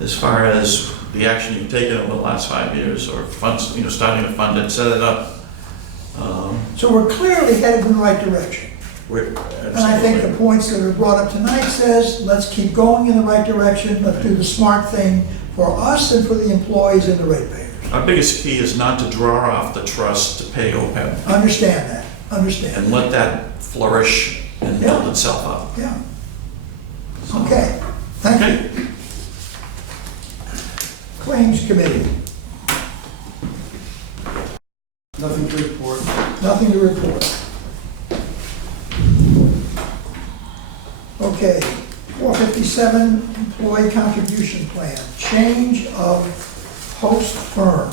as far as the action you've taken over the last 5 years, or funds, starting to fund it, set it up. So we're clearly headed in the right direction. And I think the points that are brought up tonight says, let's keep going in the right direction, let's do the smart thing for us and for the employees and the ratepayers. Our biggest key is not to draw off the trust to pay OPEB Understand that, understand. and let that flourish and build Yeah. itself up. Yeah. Okay, thank you. Claims Committee, Nothing to report. nothing to report. Okay, 457, Employee Contribution Plan, change of host firm.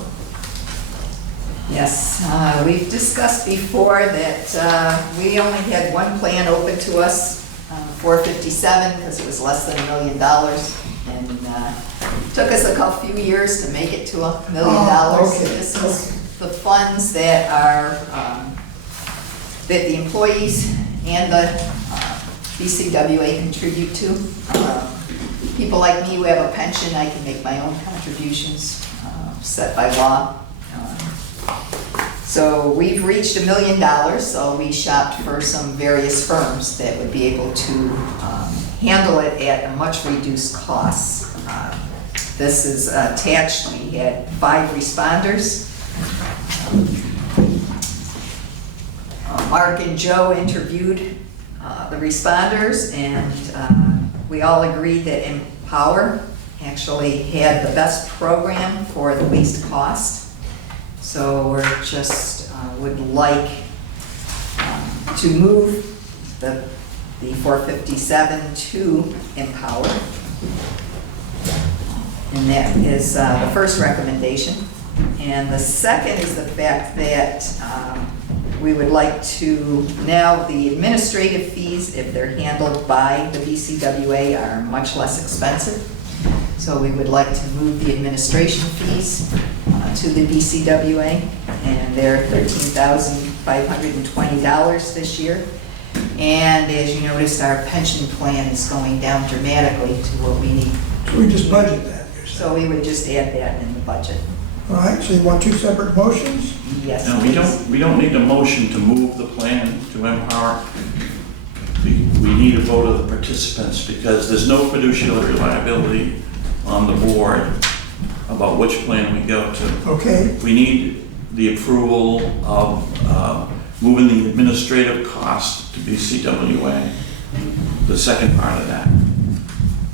Yes, we've discussed before that we only had one plan open to us, 457, because it was less than $1 million. And it took us a few years to make it to $1 million. Okay, This is the funds that are, that the employees and the BCWA contribute to. People like me who have a pension, I can make my own contributions set by law. So we've reached $1 million, so we shopped for some various firms that would be able to handle it at a much reduced cost. This is attached, we had 5 responders. Mark and Joe interviewed the responders, and we all agreed that Empower actually had the best program for the least cost. So we're just would like to move the 457 to Empower. And that is the first recommendation. And the second is the fact that we would like to, now the administrative fees, if they're handled by the BCWA, are much less expensive. So we would like to move the administration fees to the BCWA, and they're $13,520 this year. And as you noticed, our pension plan is going down dramatically to what we need. So we just budget that, you're saying? So we would just add that in the budget. All right, so you want 2 separate motions? Yes, No, please. we don't need a motion to move the plan to Empower. We need a vote of the participants because there's no fiduciary liability on the board about which plan we go to. Okay, We need the approval of moving the administrative cost to BCWA, the second part of that.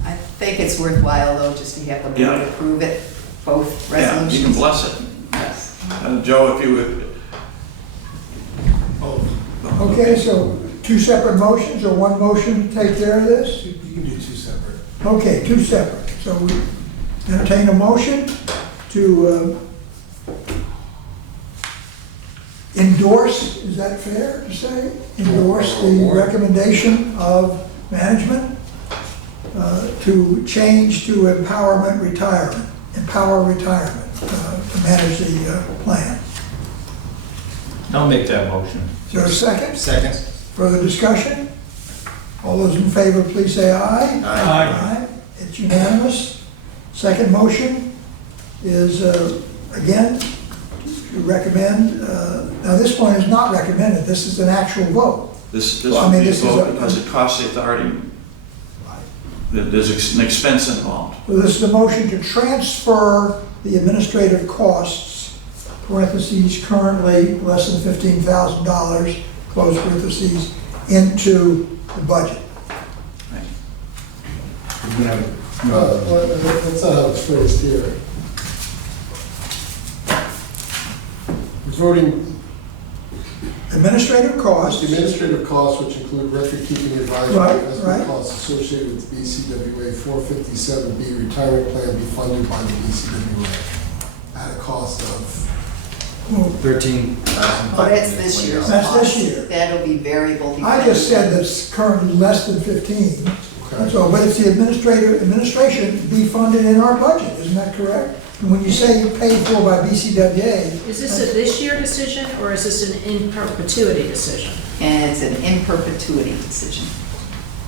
I think it's worthwhile though, just to have the board Yeah. approve it, both Yeah, resolutions. you can bless it. Yes. Joe, if you would. okay, so 2 separate motions or 1 motion to take care of this? You can do 2 separate. Okay, 2 separate. So we entertain a motion to endorse, is that fair to say? Endorse the recommendation of management to change to Empower Retirement to manage the plan. I'll make that motion. Is there a second? Second. Further discussion? All those in favor, please say aye. Aye. It's unanimous. Second motion is, again, to recommend, now this one is not recommended, this is an actual vote. This Well, I would mean, be a this is vote a- because it costs the authority. There's an expense involved. So this is a motion to transfer the administrative costs, parentheses, currently less than $15,000, close parentheses, into the budget. That's not how it's phrased here. We're voting Administrative costs, administrative costs, which include record-keeping advisory Right, investment right. costs associated with the BCWA 457B retirement plan be funded by the BCWA at a cost of, 13,000. Oh, that's this year's That's this cost. year. That'll be variable. I just said that's currently less than 15. So, but it's the administration be funded in our budget, isn't that correct? And when you say paid for by BCWA. Is this a this year decision, or is this an in perpetuity decision? And it's an in perpetuity decision.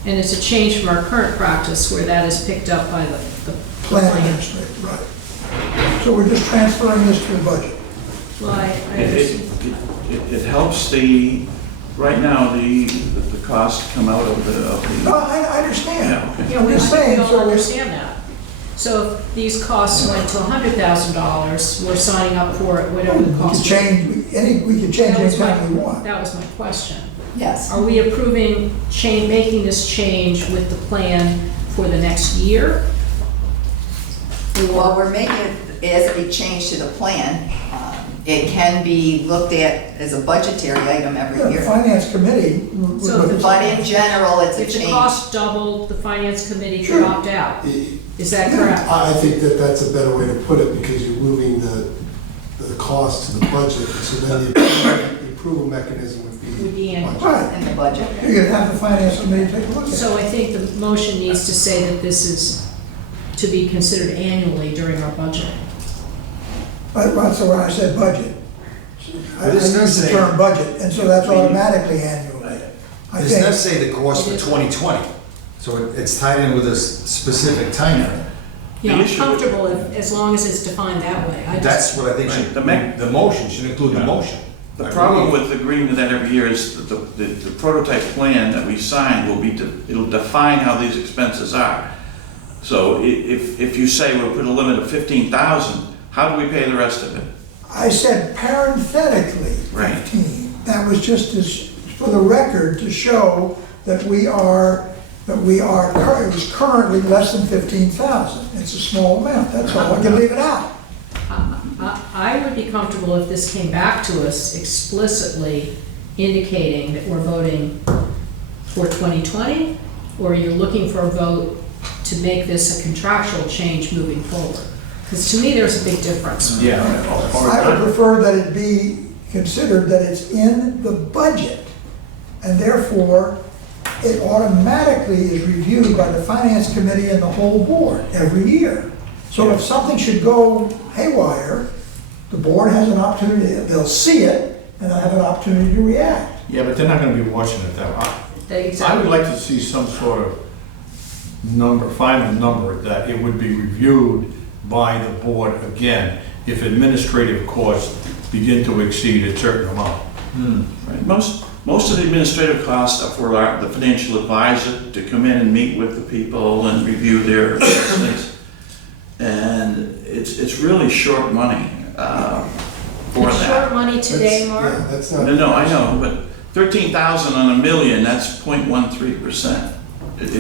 And it's a change from our current practice where that is picked up by the Plan plan. administrator, right. So we're just transferring this to the budget. Well, I It it helps right now, the cost come out of the. No, I understand. Yeah, okay. Yeah, we, I Just think saying, we all so understand that. So if these costs went to $100,000, we're signing up for it, whatever the We can cost. change, we can change That was anytime we my, want. that was my question. Yes. Are we approving making this change with the plan for the next year? Well, we're making it as a change to the plan. It can be looked at as a budgetary item every The year. finance committee would So look at But in general, it's a If the change. cost doubled, the finance committee could Sure. opt out. I Is that correct? I think that that's a better way to put it, because you're moving the cost to the budget, so then the approval mechanism would Would be be in. budget. Right. In the budget. You could have the finance committee take a look at it. So I think the motion needs to say that this is to be considered annually during our budget. That's why I said budget. I But it's not used the saying- term budget, and so that's automatically annually. I It does not think, say the cost for 2020, so it's tied in with a specific time frame. Yeah, I'm issue- comfortable as long as it's defined that way. I just- That's what I think should, the motion should include the motion. The problem with agreeing to that every year is that the prototype plan that we sign will be, it'll define how these expenses are. So if you say we'll put a limit of 15,000, how do we pay the rest of it? I said parenthetically Right. 15. That was just as, for the record, to show that it was currently less than 15,000. It's a small amount, that's all. I can leave it out. I would be comfortable if this came back to us explicitly indicating that we're voting for 2020, or you're looking for a vote to make this a contractual change moving forward. Because to me, there's a big difference. Yeah. I would prefer that it be considered that it's in the budget, and therefore, it automatically is reviewed by the finance committee and the whole board every year. So if something should go haywire, the board has an opportunity, they'll see it, and they'll have an opportunity to react. Yeah, but they're not gonna be watching it that way. I would like to see some sort of number, final number, that it would be reviewed by the board again if administrative costs begin to exceed a certain amount. Right. Most of the administrative costs are for the financial advisor to come in and meet with the people and review their things. And it's really short money for It's that. short money today, That's- Mark. Yeah, that's not. No, I know, but 13,000 on $1 million, that's 0.13%.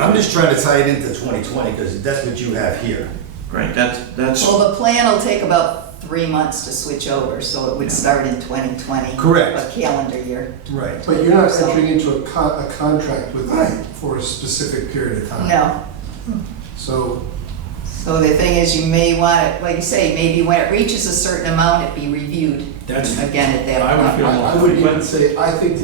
I'm just trying to tie it into 2020, because that's what you have here. Right, that's, Well, the plan will take about 3 months to switch over, so it would start in 2020. Correct. A calendar year. Right. But you're not entering into a contract with Right. them for a specific period of time. No. So, So the thing is, you may want it, like you say, maybe when it reaches a certain amount, it be reviewed That's, again at that I would point. feel I would even say, I think,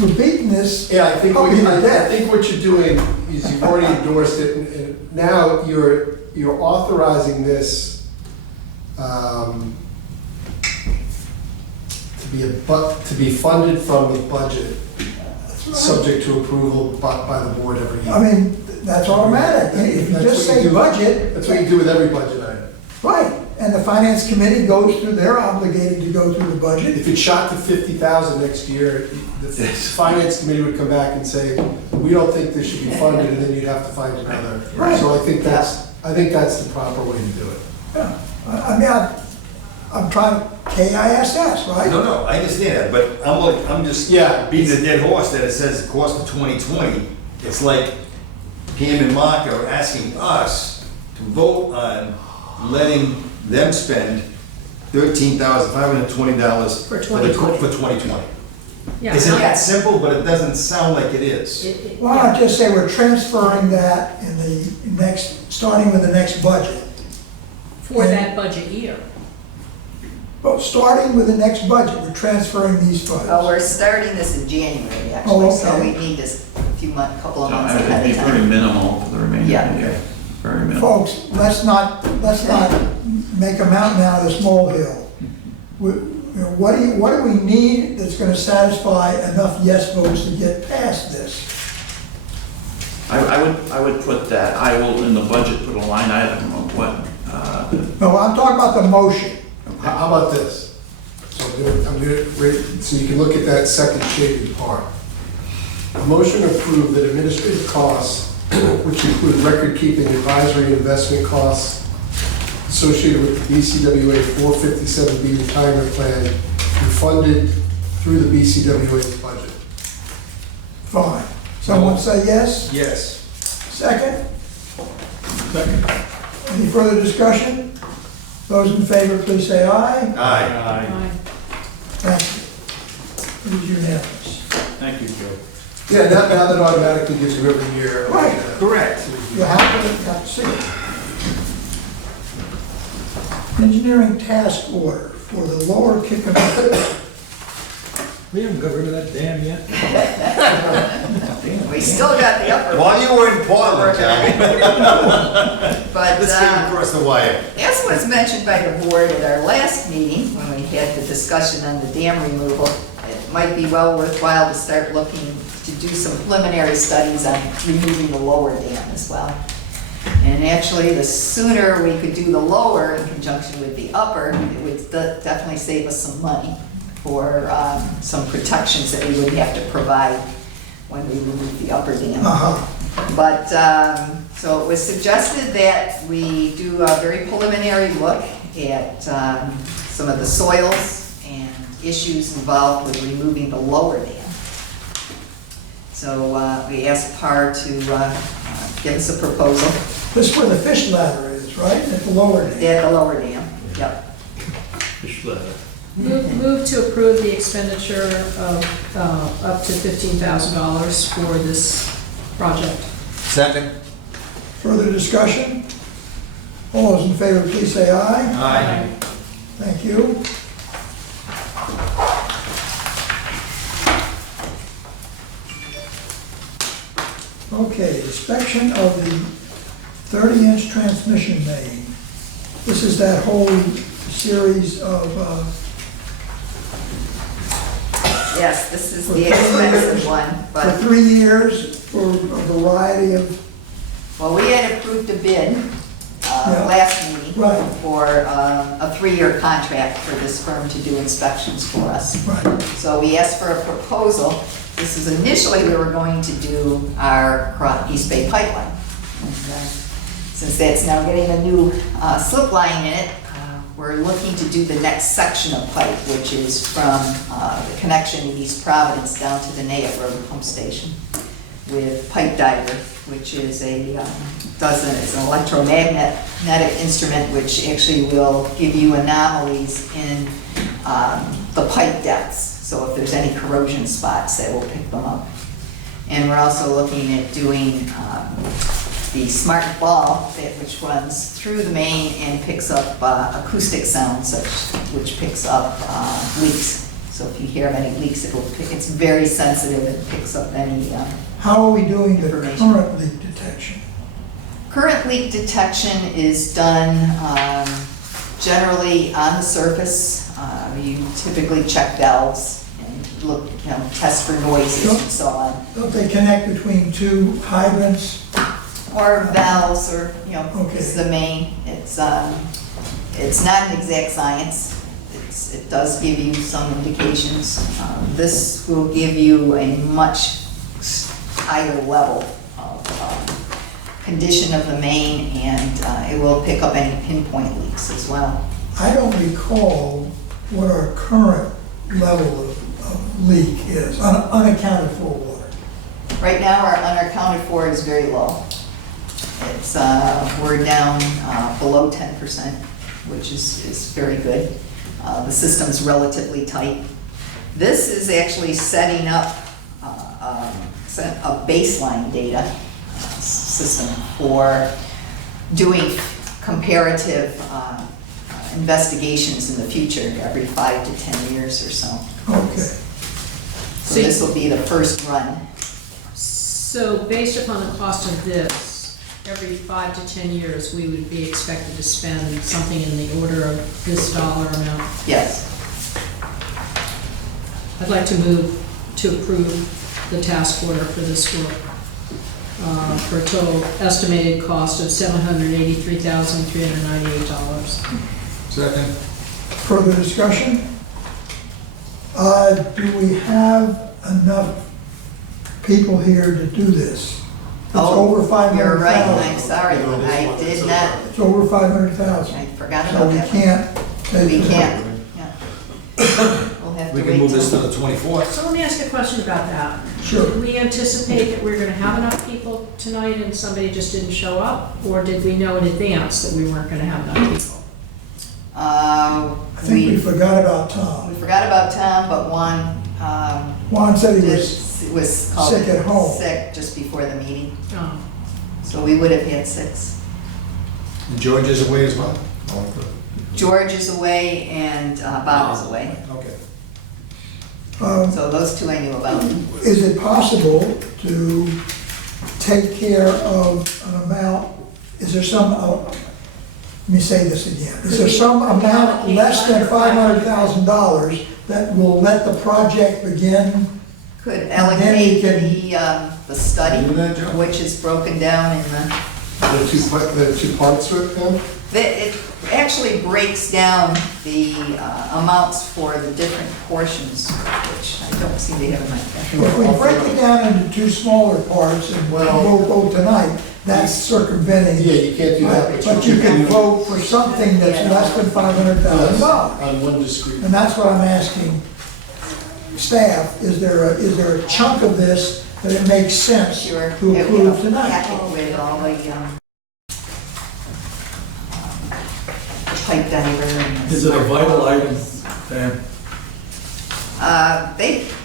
We're beating this. yeah, I think, Oh, what- you're I dead. think what you're doing is you've already endorsed it, and now you're authorizing this, to be funded from the budget, subject to approval by the board every year. I mean, that's automatic. If you That's just what you say do. budget. That's what you do with every budget item. Right, and the finance committee goes through, they're obligated to go through the budget. If it shot to 50,000 next year, the finance committee would come back and say, we don't think this should be funded, and then you'd have to find another. Right. So I think that's the proper way to do it. Yeah, I mean, I'm trying, KISS, right? No, I understand that, but I'm just Yeah. beating a dead horse that it says the cost of 2020. It's like Pam and Mark are asking us to vote on letting them spend $13,520 For for 2020. 2020. Yeah, Isn't no, that simple? But it doesn't sound like it is. Why not just say we're transferring that in the next, starting with the next budget? for that budget year. Well, starting with the next budget, we're transferring these funds. Well, we're starting this in January, Oh, actually, so okay. we need this couple of months it'd ahead be of very time. minimal for the remainder Yeah. of the year. Very minimal. Folks, let's not make a mountain out of this molehill. What do we need that's gonna satisfy enough yes votes to get past this? I would put that, I will in the budget put a line item of what, No, I'm talking about the motion. How about this? So so you can look at that second shaded part. A motion to approve that administrative costs, which include record-keeping, advisory, and investment costs associated with the BCWA 457B retirement plan, be funded through the BCWA's budget. Fine. Someone say yes? Yes. Second? Second. Any further discussion? Those in favor, please say aye. Aye. Aye. Thank you. It is unanimous. Thank you, Joe. Yeah, now that automatically gives you every year. Right. Correct. You have to see it. Engineering task order for the lower Kickamuck. We haven't got rid of that dam yet. We still got the upper. While you were in Portland, Johnny, But, this came across the wire. as was mentioned by the board at our last meeting, when we had the discussion on the dam removal, it might be well worthwhile to start looking to do some preliminary studies on removing the lower dam as well. And actually, the sooner we could do the lower in conjunction with the upper, it would definitely save us some money for some protections that we would have to provide when we remove the upper dam. But, so it was suggested that we do a very preliminary look at some of the soils and issues involved with removing the lower dam. So we asked PAR to give us a proposal. This is where the fish ladder is, right? At the lower dam. At the lower dam, yep. Fish ladder. Move to approve the expenditure of up to $15,000 for this project. Second. Further discussion? All those in favor, please say aye. Aye. Thank you. Okay, inspection of the 30-inch transmission main. This is that whole series of, Yes, this is the expensive one, for but, 3 years, for a variety of, well, we had approved a bid Yeah. last meeting Right. for a 3-year contract for this firm to do inspections for us. right, So we asked for a proposal. This is initially, we were going to do our East Bay pipeline. And, since that's now getting a new slip line in it, we're looking to do the next section of pipe, which is from the connection in East Providence down to the Nayet Road pump station with pipe diver, which is it's an electromagnetic instrument which actually will give you anomalies in the pipe depths. So if there's any corrosion spots, that will pick them up. And we're also looking at doing the smart ball, which runs through the main and picks up acoustic sounds, which picks up leaks. So if you hear of any leaks, it's very sensitive and picks up any how are we doing the information. current leak detection? Current leak detection is done generally on the surface. You typically check valves and look, test for noises and so on. Don't they connect between two hydrants? Or valves, or, Okay. it's the main. It's not an exact science. It does give you some indications. This will give you a much higher level of condition of the main, and it will pick up any pinpoint leaks as well. I don't recall what our current level of leak is, unaccounted for water. Right now, our unaccounted for is very low. It's, we're down below 10%, which is very good. The system's relatively tight. This is actually setting up a baseline data system for doing comparative investigations in the future every 5 to 10 years or so. Okay. So this will be the first run. So based upon the cost of this, every 5 to 10 years, we would be expected to spend something in the order of this dollar amount. Yes. I'd like to move to approve the task order for this work for a total estimated cost of $783,398. Second. Further discussion? Do we have enough people here to do this? It's over 500,000. You're right, I'm sorry, I did not, It's over 500,000. I forgot So about we that. can't. take We it. can't, yeah. We'll have to We wait can move this to till. the 24th. So let me ask a question about that. Sure. Did we anticipate that we were gonna have enough people tonight and somebody just didn't show up? Or did we know in advance that we weren't gonna have enough people? I think we We forgot about Tom. forgot about Tom, but one, Juan said he was, was called sick at home. sick just before the meeting, Oh. so we would have had 6. George is away as well? George is away and Bob is away, Okay. so those 2 I knew about. is it possible to take care of an amount, is there some, let me say this again. Is there some amount less than $500,000 that will let the project begin? Could then allocate we the study, Do that, Joe? which is broken down in the, The two parts of it, then? it actually breaks down the amounts for the different portions, which I don't seem to have in my. If we break it down into 2 smaller parts and we'll vote tonight, that's circumventing. Yeah, you can't do that. But you can vote for something that's less than $500,000. On one discrete. And that's what I'm asking staff, is there a chunk of this that it makes sense Sure. to approve tonight? Packet with all the pipe diver and. Is it a vital item, Dan?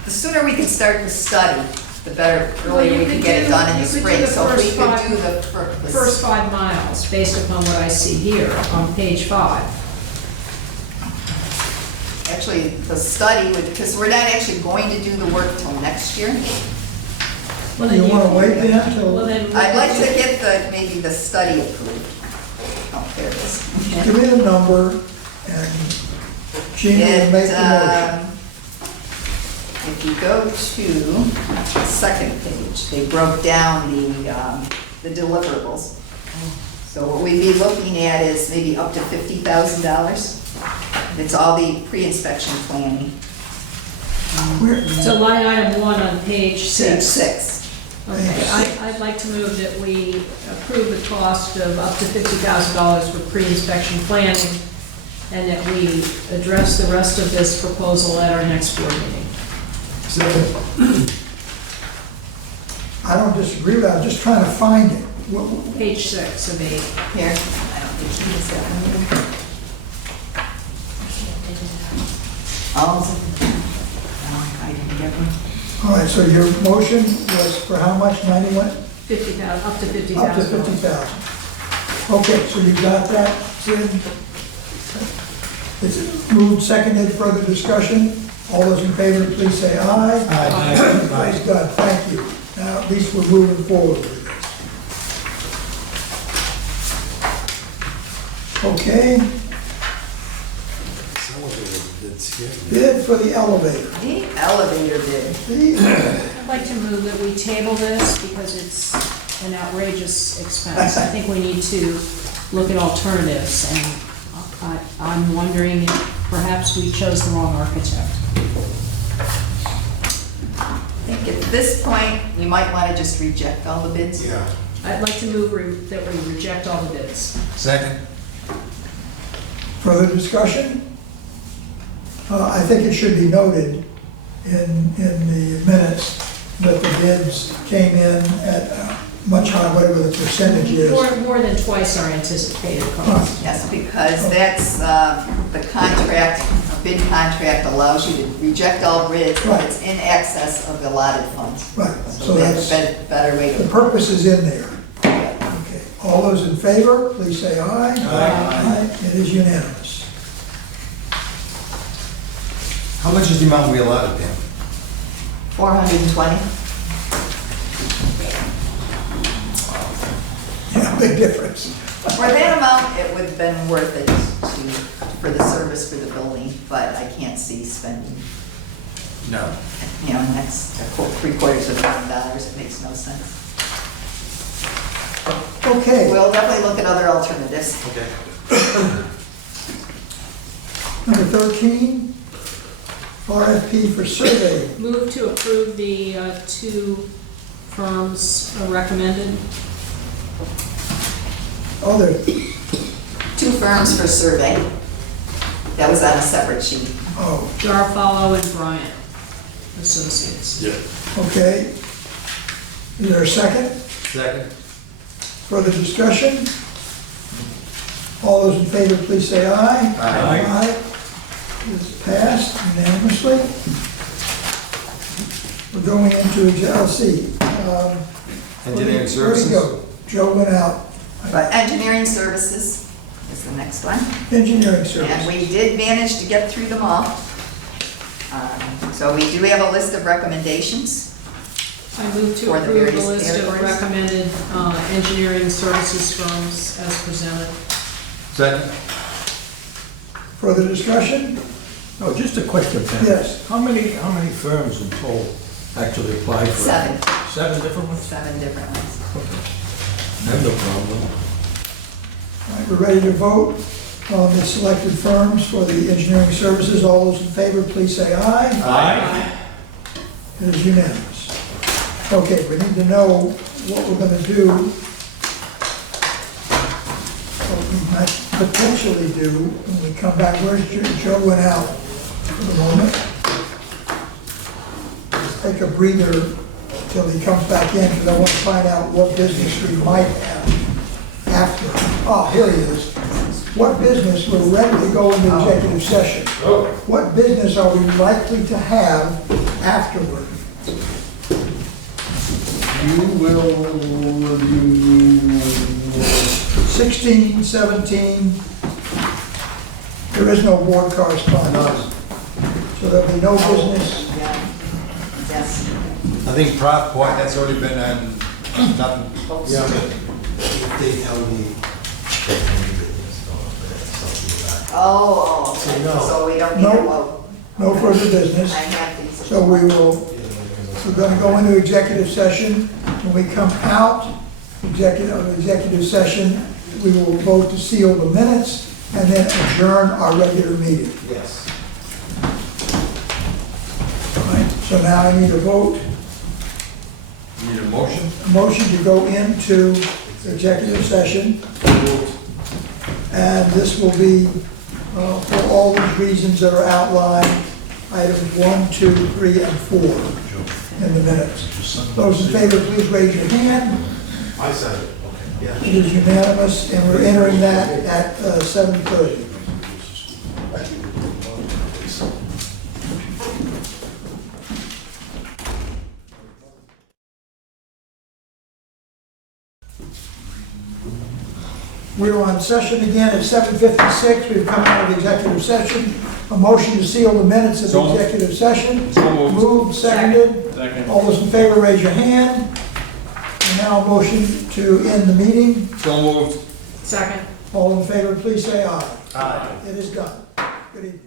The sooner we can start the study, the better, Well, earlier you we could can get it do- done in you the could do spring. the So if we first could five- do the First 5 miles, based upon what I see here on page 5. Actually, the study would, because we're not actually going to do the work till next year. Well, then You want to wait then Well, till, then. we I'd like could to do- get maybe the study approved. Oh, there it is. give me the number and Gina will make the motion. If you go to the second page, they broke down the deliverables. So what we'd be looking at is maybe up to $50,000. It's all the pre-inspection planning. So line item 1 on page Page 6. 6. Okay, I'd like to move that we approve the cost of up to $50,000 for pre-inspection planning, and that we address the rest of this proposal at our next board meeting. I don't disagree with that, I'm just trying to find it. Page 6 of 8. Here, I don't think he needs that one either. Oh, I didn't get one. All right, so your motion was for how much, 91? 50,000, up to Up to $50,000. 50,000. Okay, so you got that, Sid? It's moved, seconded, further discussion? All those in favor, please say aye. Aye. Praise God, thank you. Now, at least we're moving forward with this. Okay, bid for the elevator. The elevator bid. I'd like to move that we table this because it's an outrageous expense. I think we need to look at alternatives, and I'm wondering if perhaps we chose the wrong architect. I think at this point, you might want to just reject all the bids. Yeah. I'd like to move that we reject all the bids. Second. Further discussion? I think it should be noted in the minutes that the bids came in at much higher, whatever the percentage is. More than twice our anticipated cost. Yes, because that's, the contract, a bid contract allows you to reject all bids if Right. it's in excess of the allotted funds. Right, So so that's that's, a better way the to. purpose is in there. Okay, all those in favor, please say aye. Aye. It is unanimous. How much is the amount we allotted, Pam? 420. Yeah, big difference. For that amount, it would have been worth it for the service for the building, but I can't see spending, No. next, $750,000, it makes no sense. Okay, We'll definitely look at other alternatives. Okay. number 13, RFP for survey. Move to approve the 2 firms recommended. Oh, there, 2 firms for survey. That was on a separate sheet. Oh, Garfalo and Bryant Associates. okay. Is there a second? Second. Further discussion? All those in favor, please say aye. Aye. It is passed unanimously. We're going into, let's see. Engineering Where'd services. he go? Joe went out. But engineering services is the next one. Engineering And services. we did manage to get through them all. So we do have a list of recommendations. I move to For the approve the various list of categories. recommended engineering services firms as presented. Second. Further discussion? No, just a question, Pam. Yes. How many firms in total actually applied for it? 7. 7 different ones? 7 different ones. I have no problem. All right, we're ready to vote on the selected firms for the engineering services. All those in favor, please say aye. Aye. It is unanimous. Okay, we need to know what we're gonna do, what we might potentially do when we come back. Where's Joe went out for the moment? Let's take a breather till he comes back in, because I want to find out what business we might have after. Oh, here he is. What business, we're ready to go into executive session. What business are we likely to have afterward? You will review 16, 17, there is no board correspondence. So there'll be no business. Yeah. Yes. I think Prop Point, that's already been on, nothing. Yeah. They tell me. Oh, So no. so we don't need a No. vote. No further I business. have these. So we're going to go into executive session. When we come out of executive session, we will vote to seal the minutes and then adjourn our regular meeting. Yes. All right, so now I need a vote, Need a motion? a motion to go into executive session. And this will be for all these reasons that are outlined, items 1, 2, 3, and 4 in the minutes. Those in favor, please raise your hand. I said it, okay, It is unanimous, and we're entering that at 7:30. We're on session again at 7:56. We've come out of executive session. A motion to seal the minutes of the executive session. Moved, seconded. All those in favor, raise your hand. And now a motion to end the meeting. So moved. Second. All in favor, please say aye. Aye. It is done. Good evening.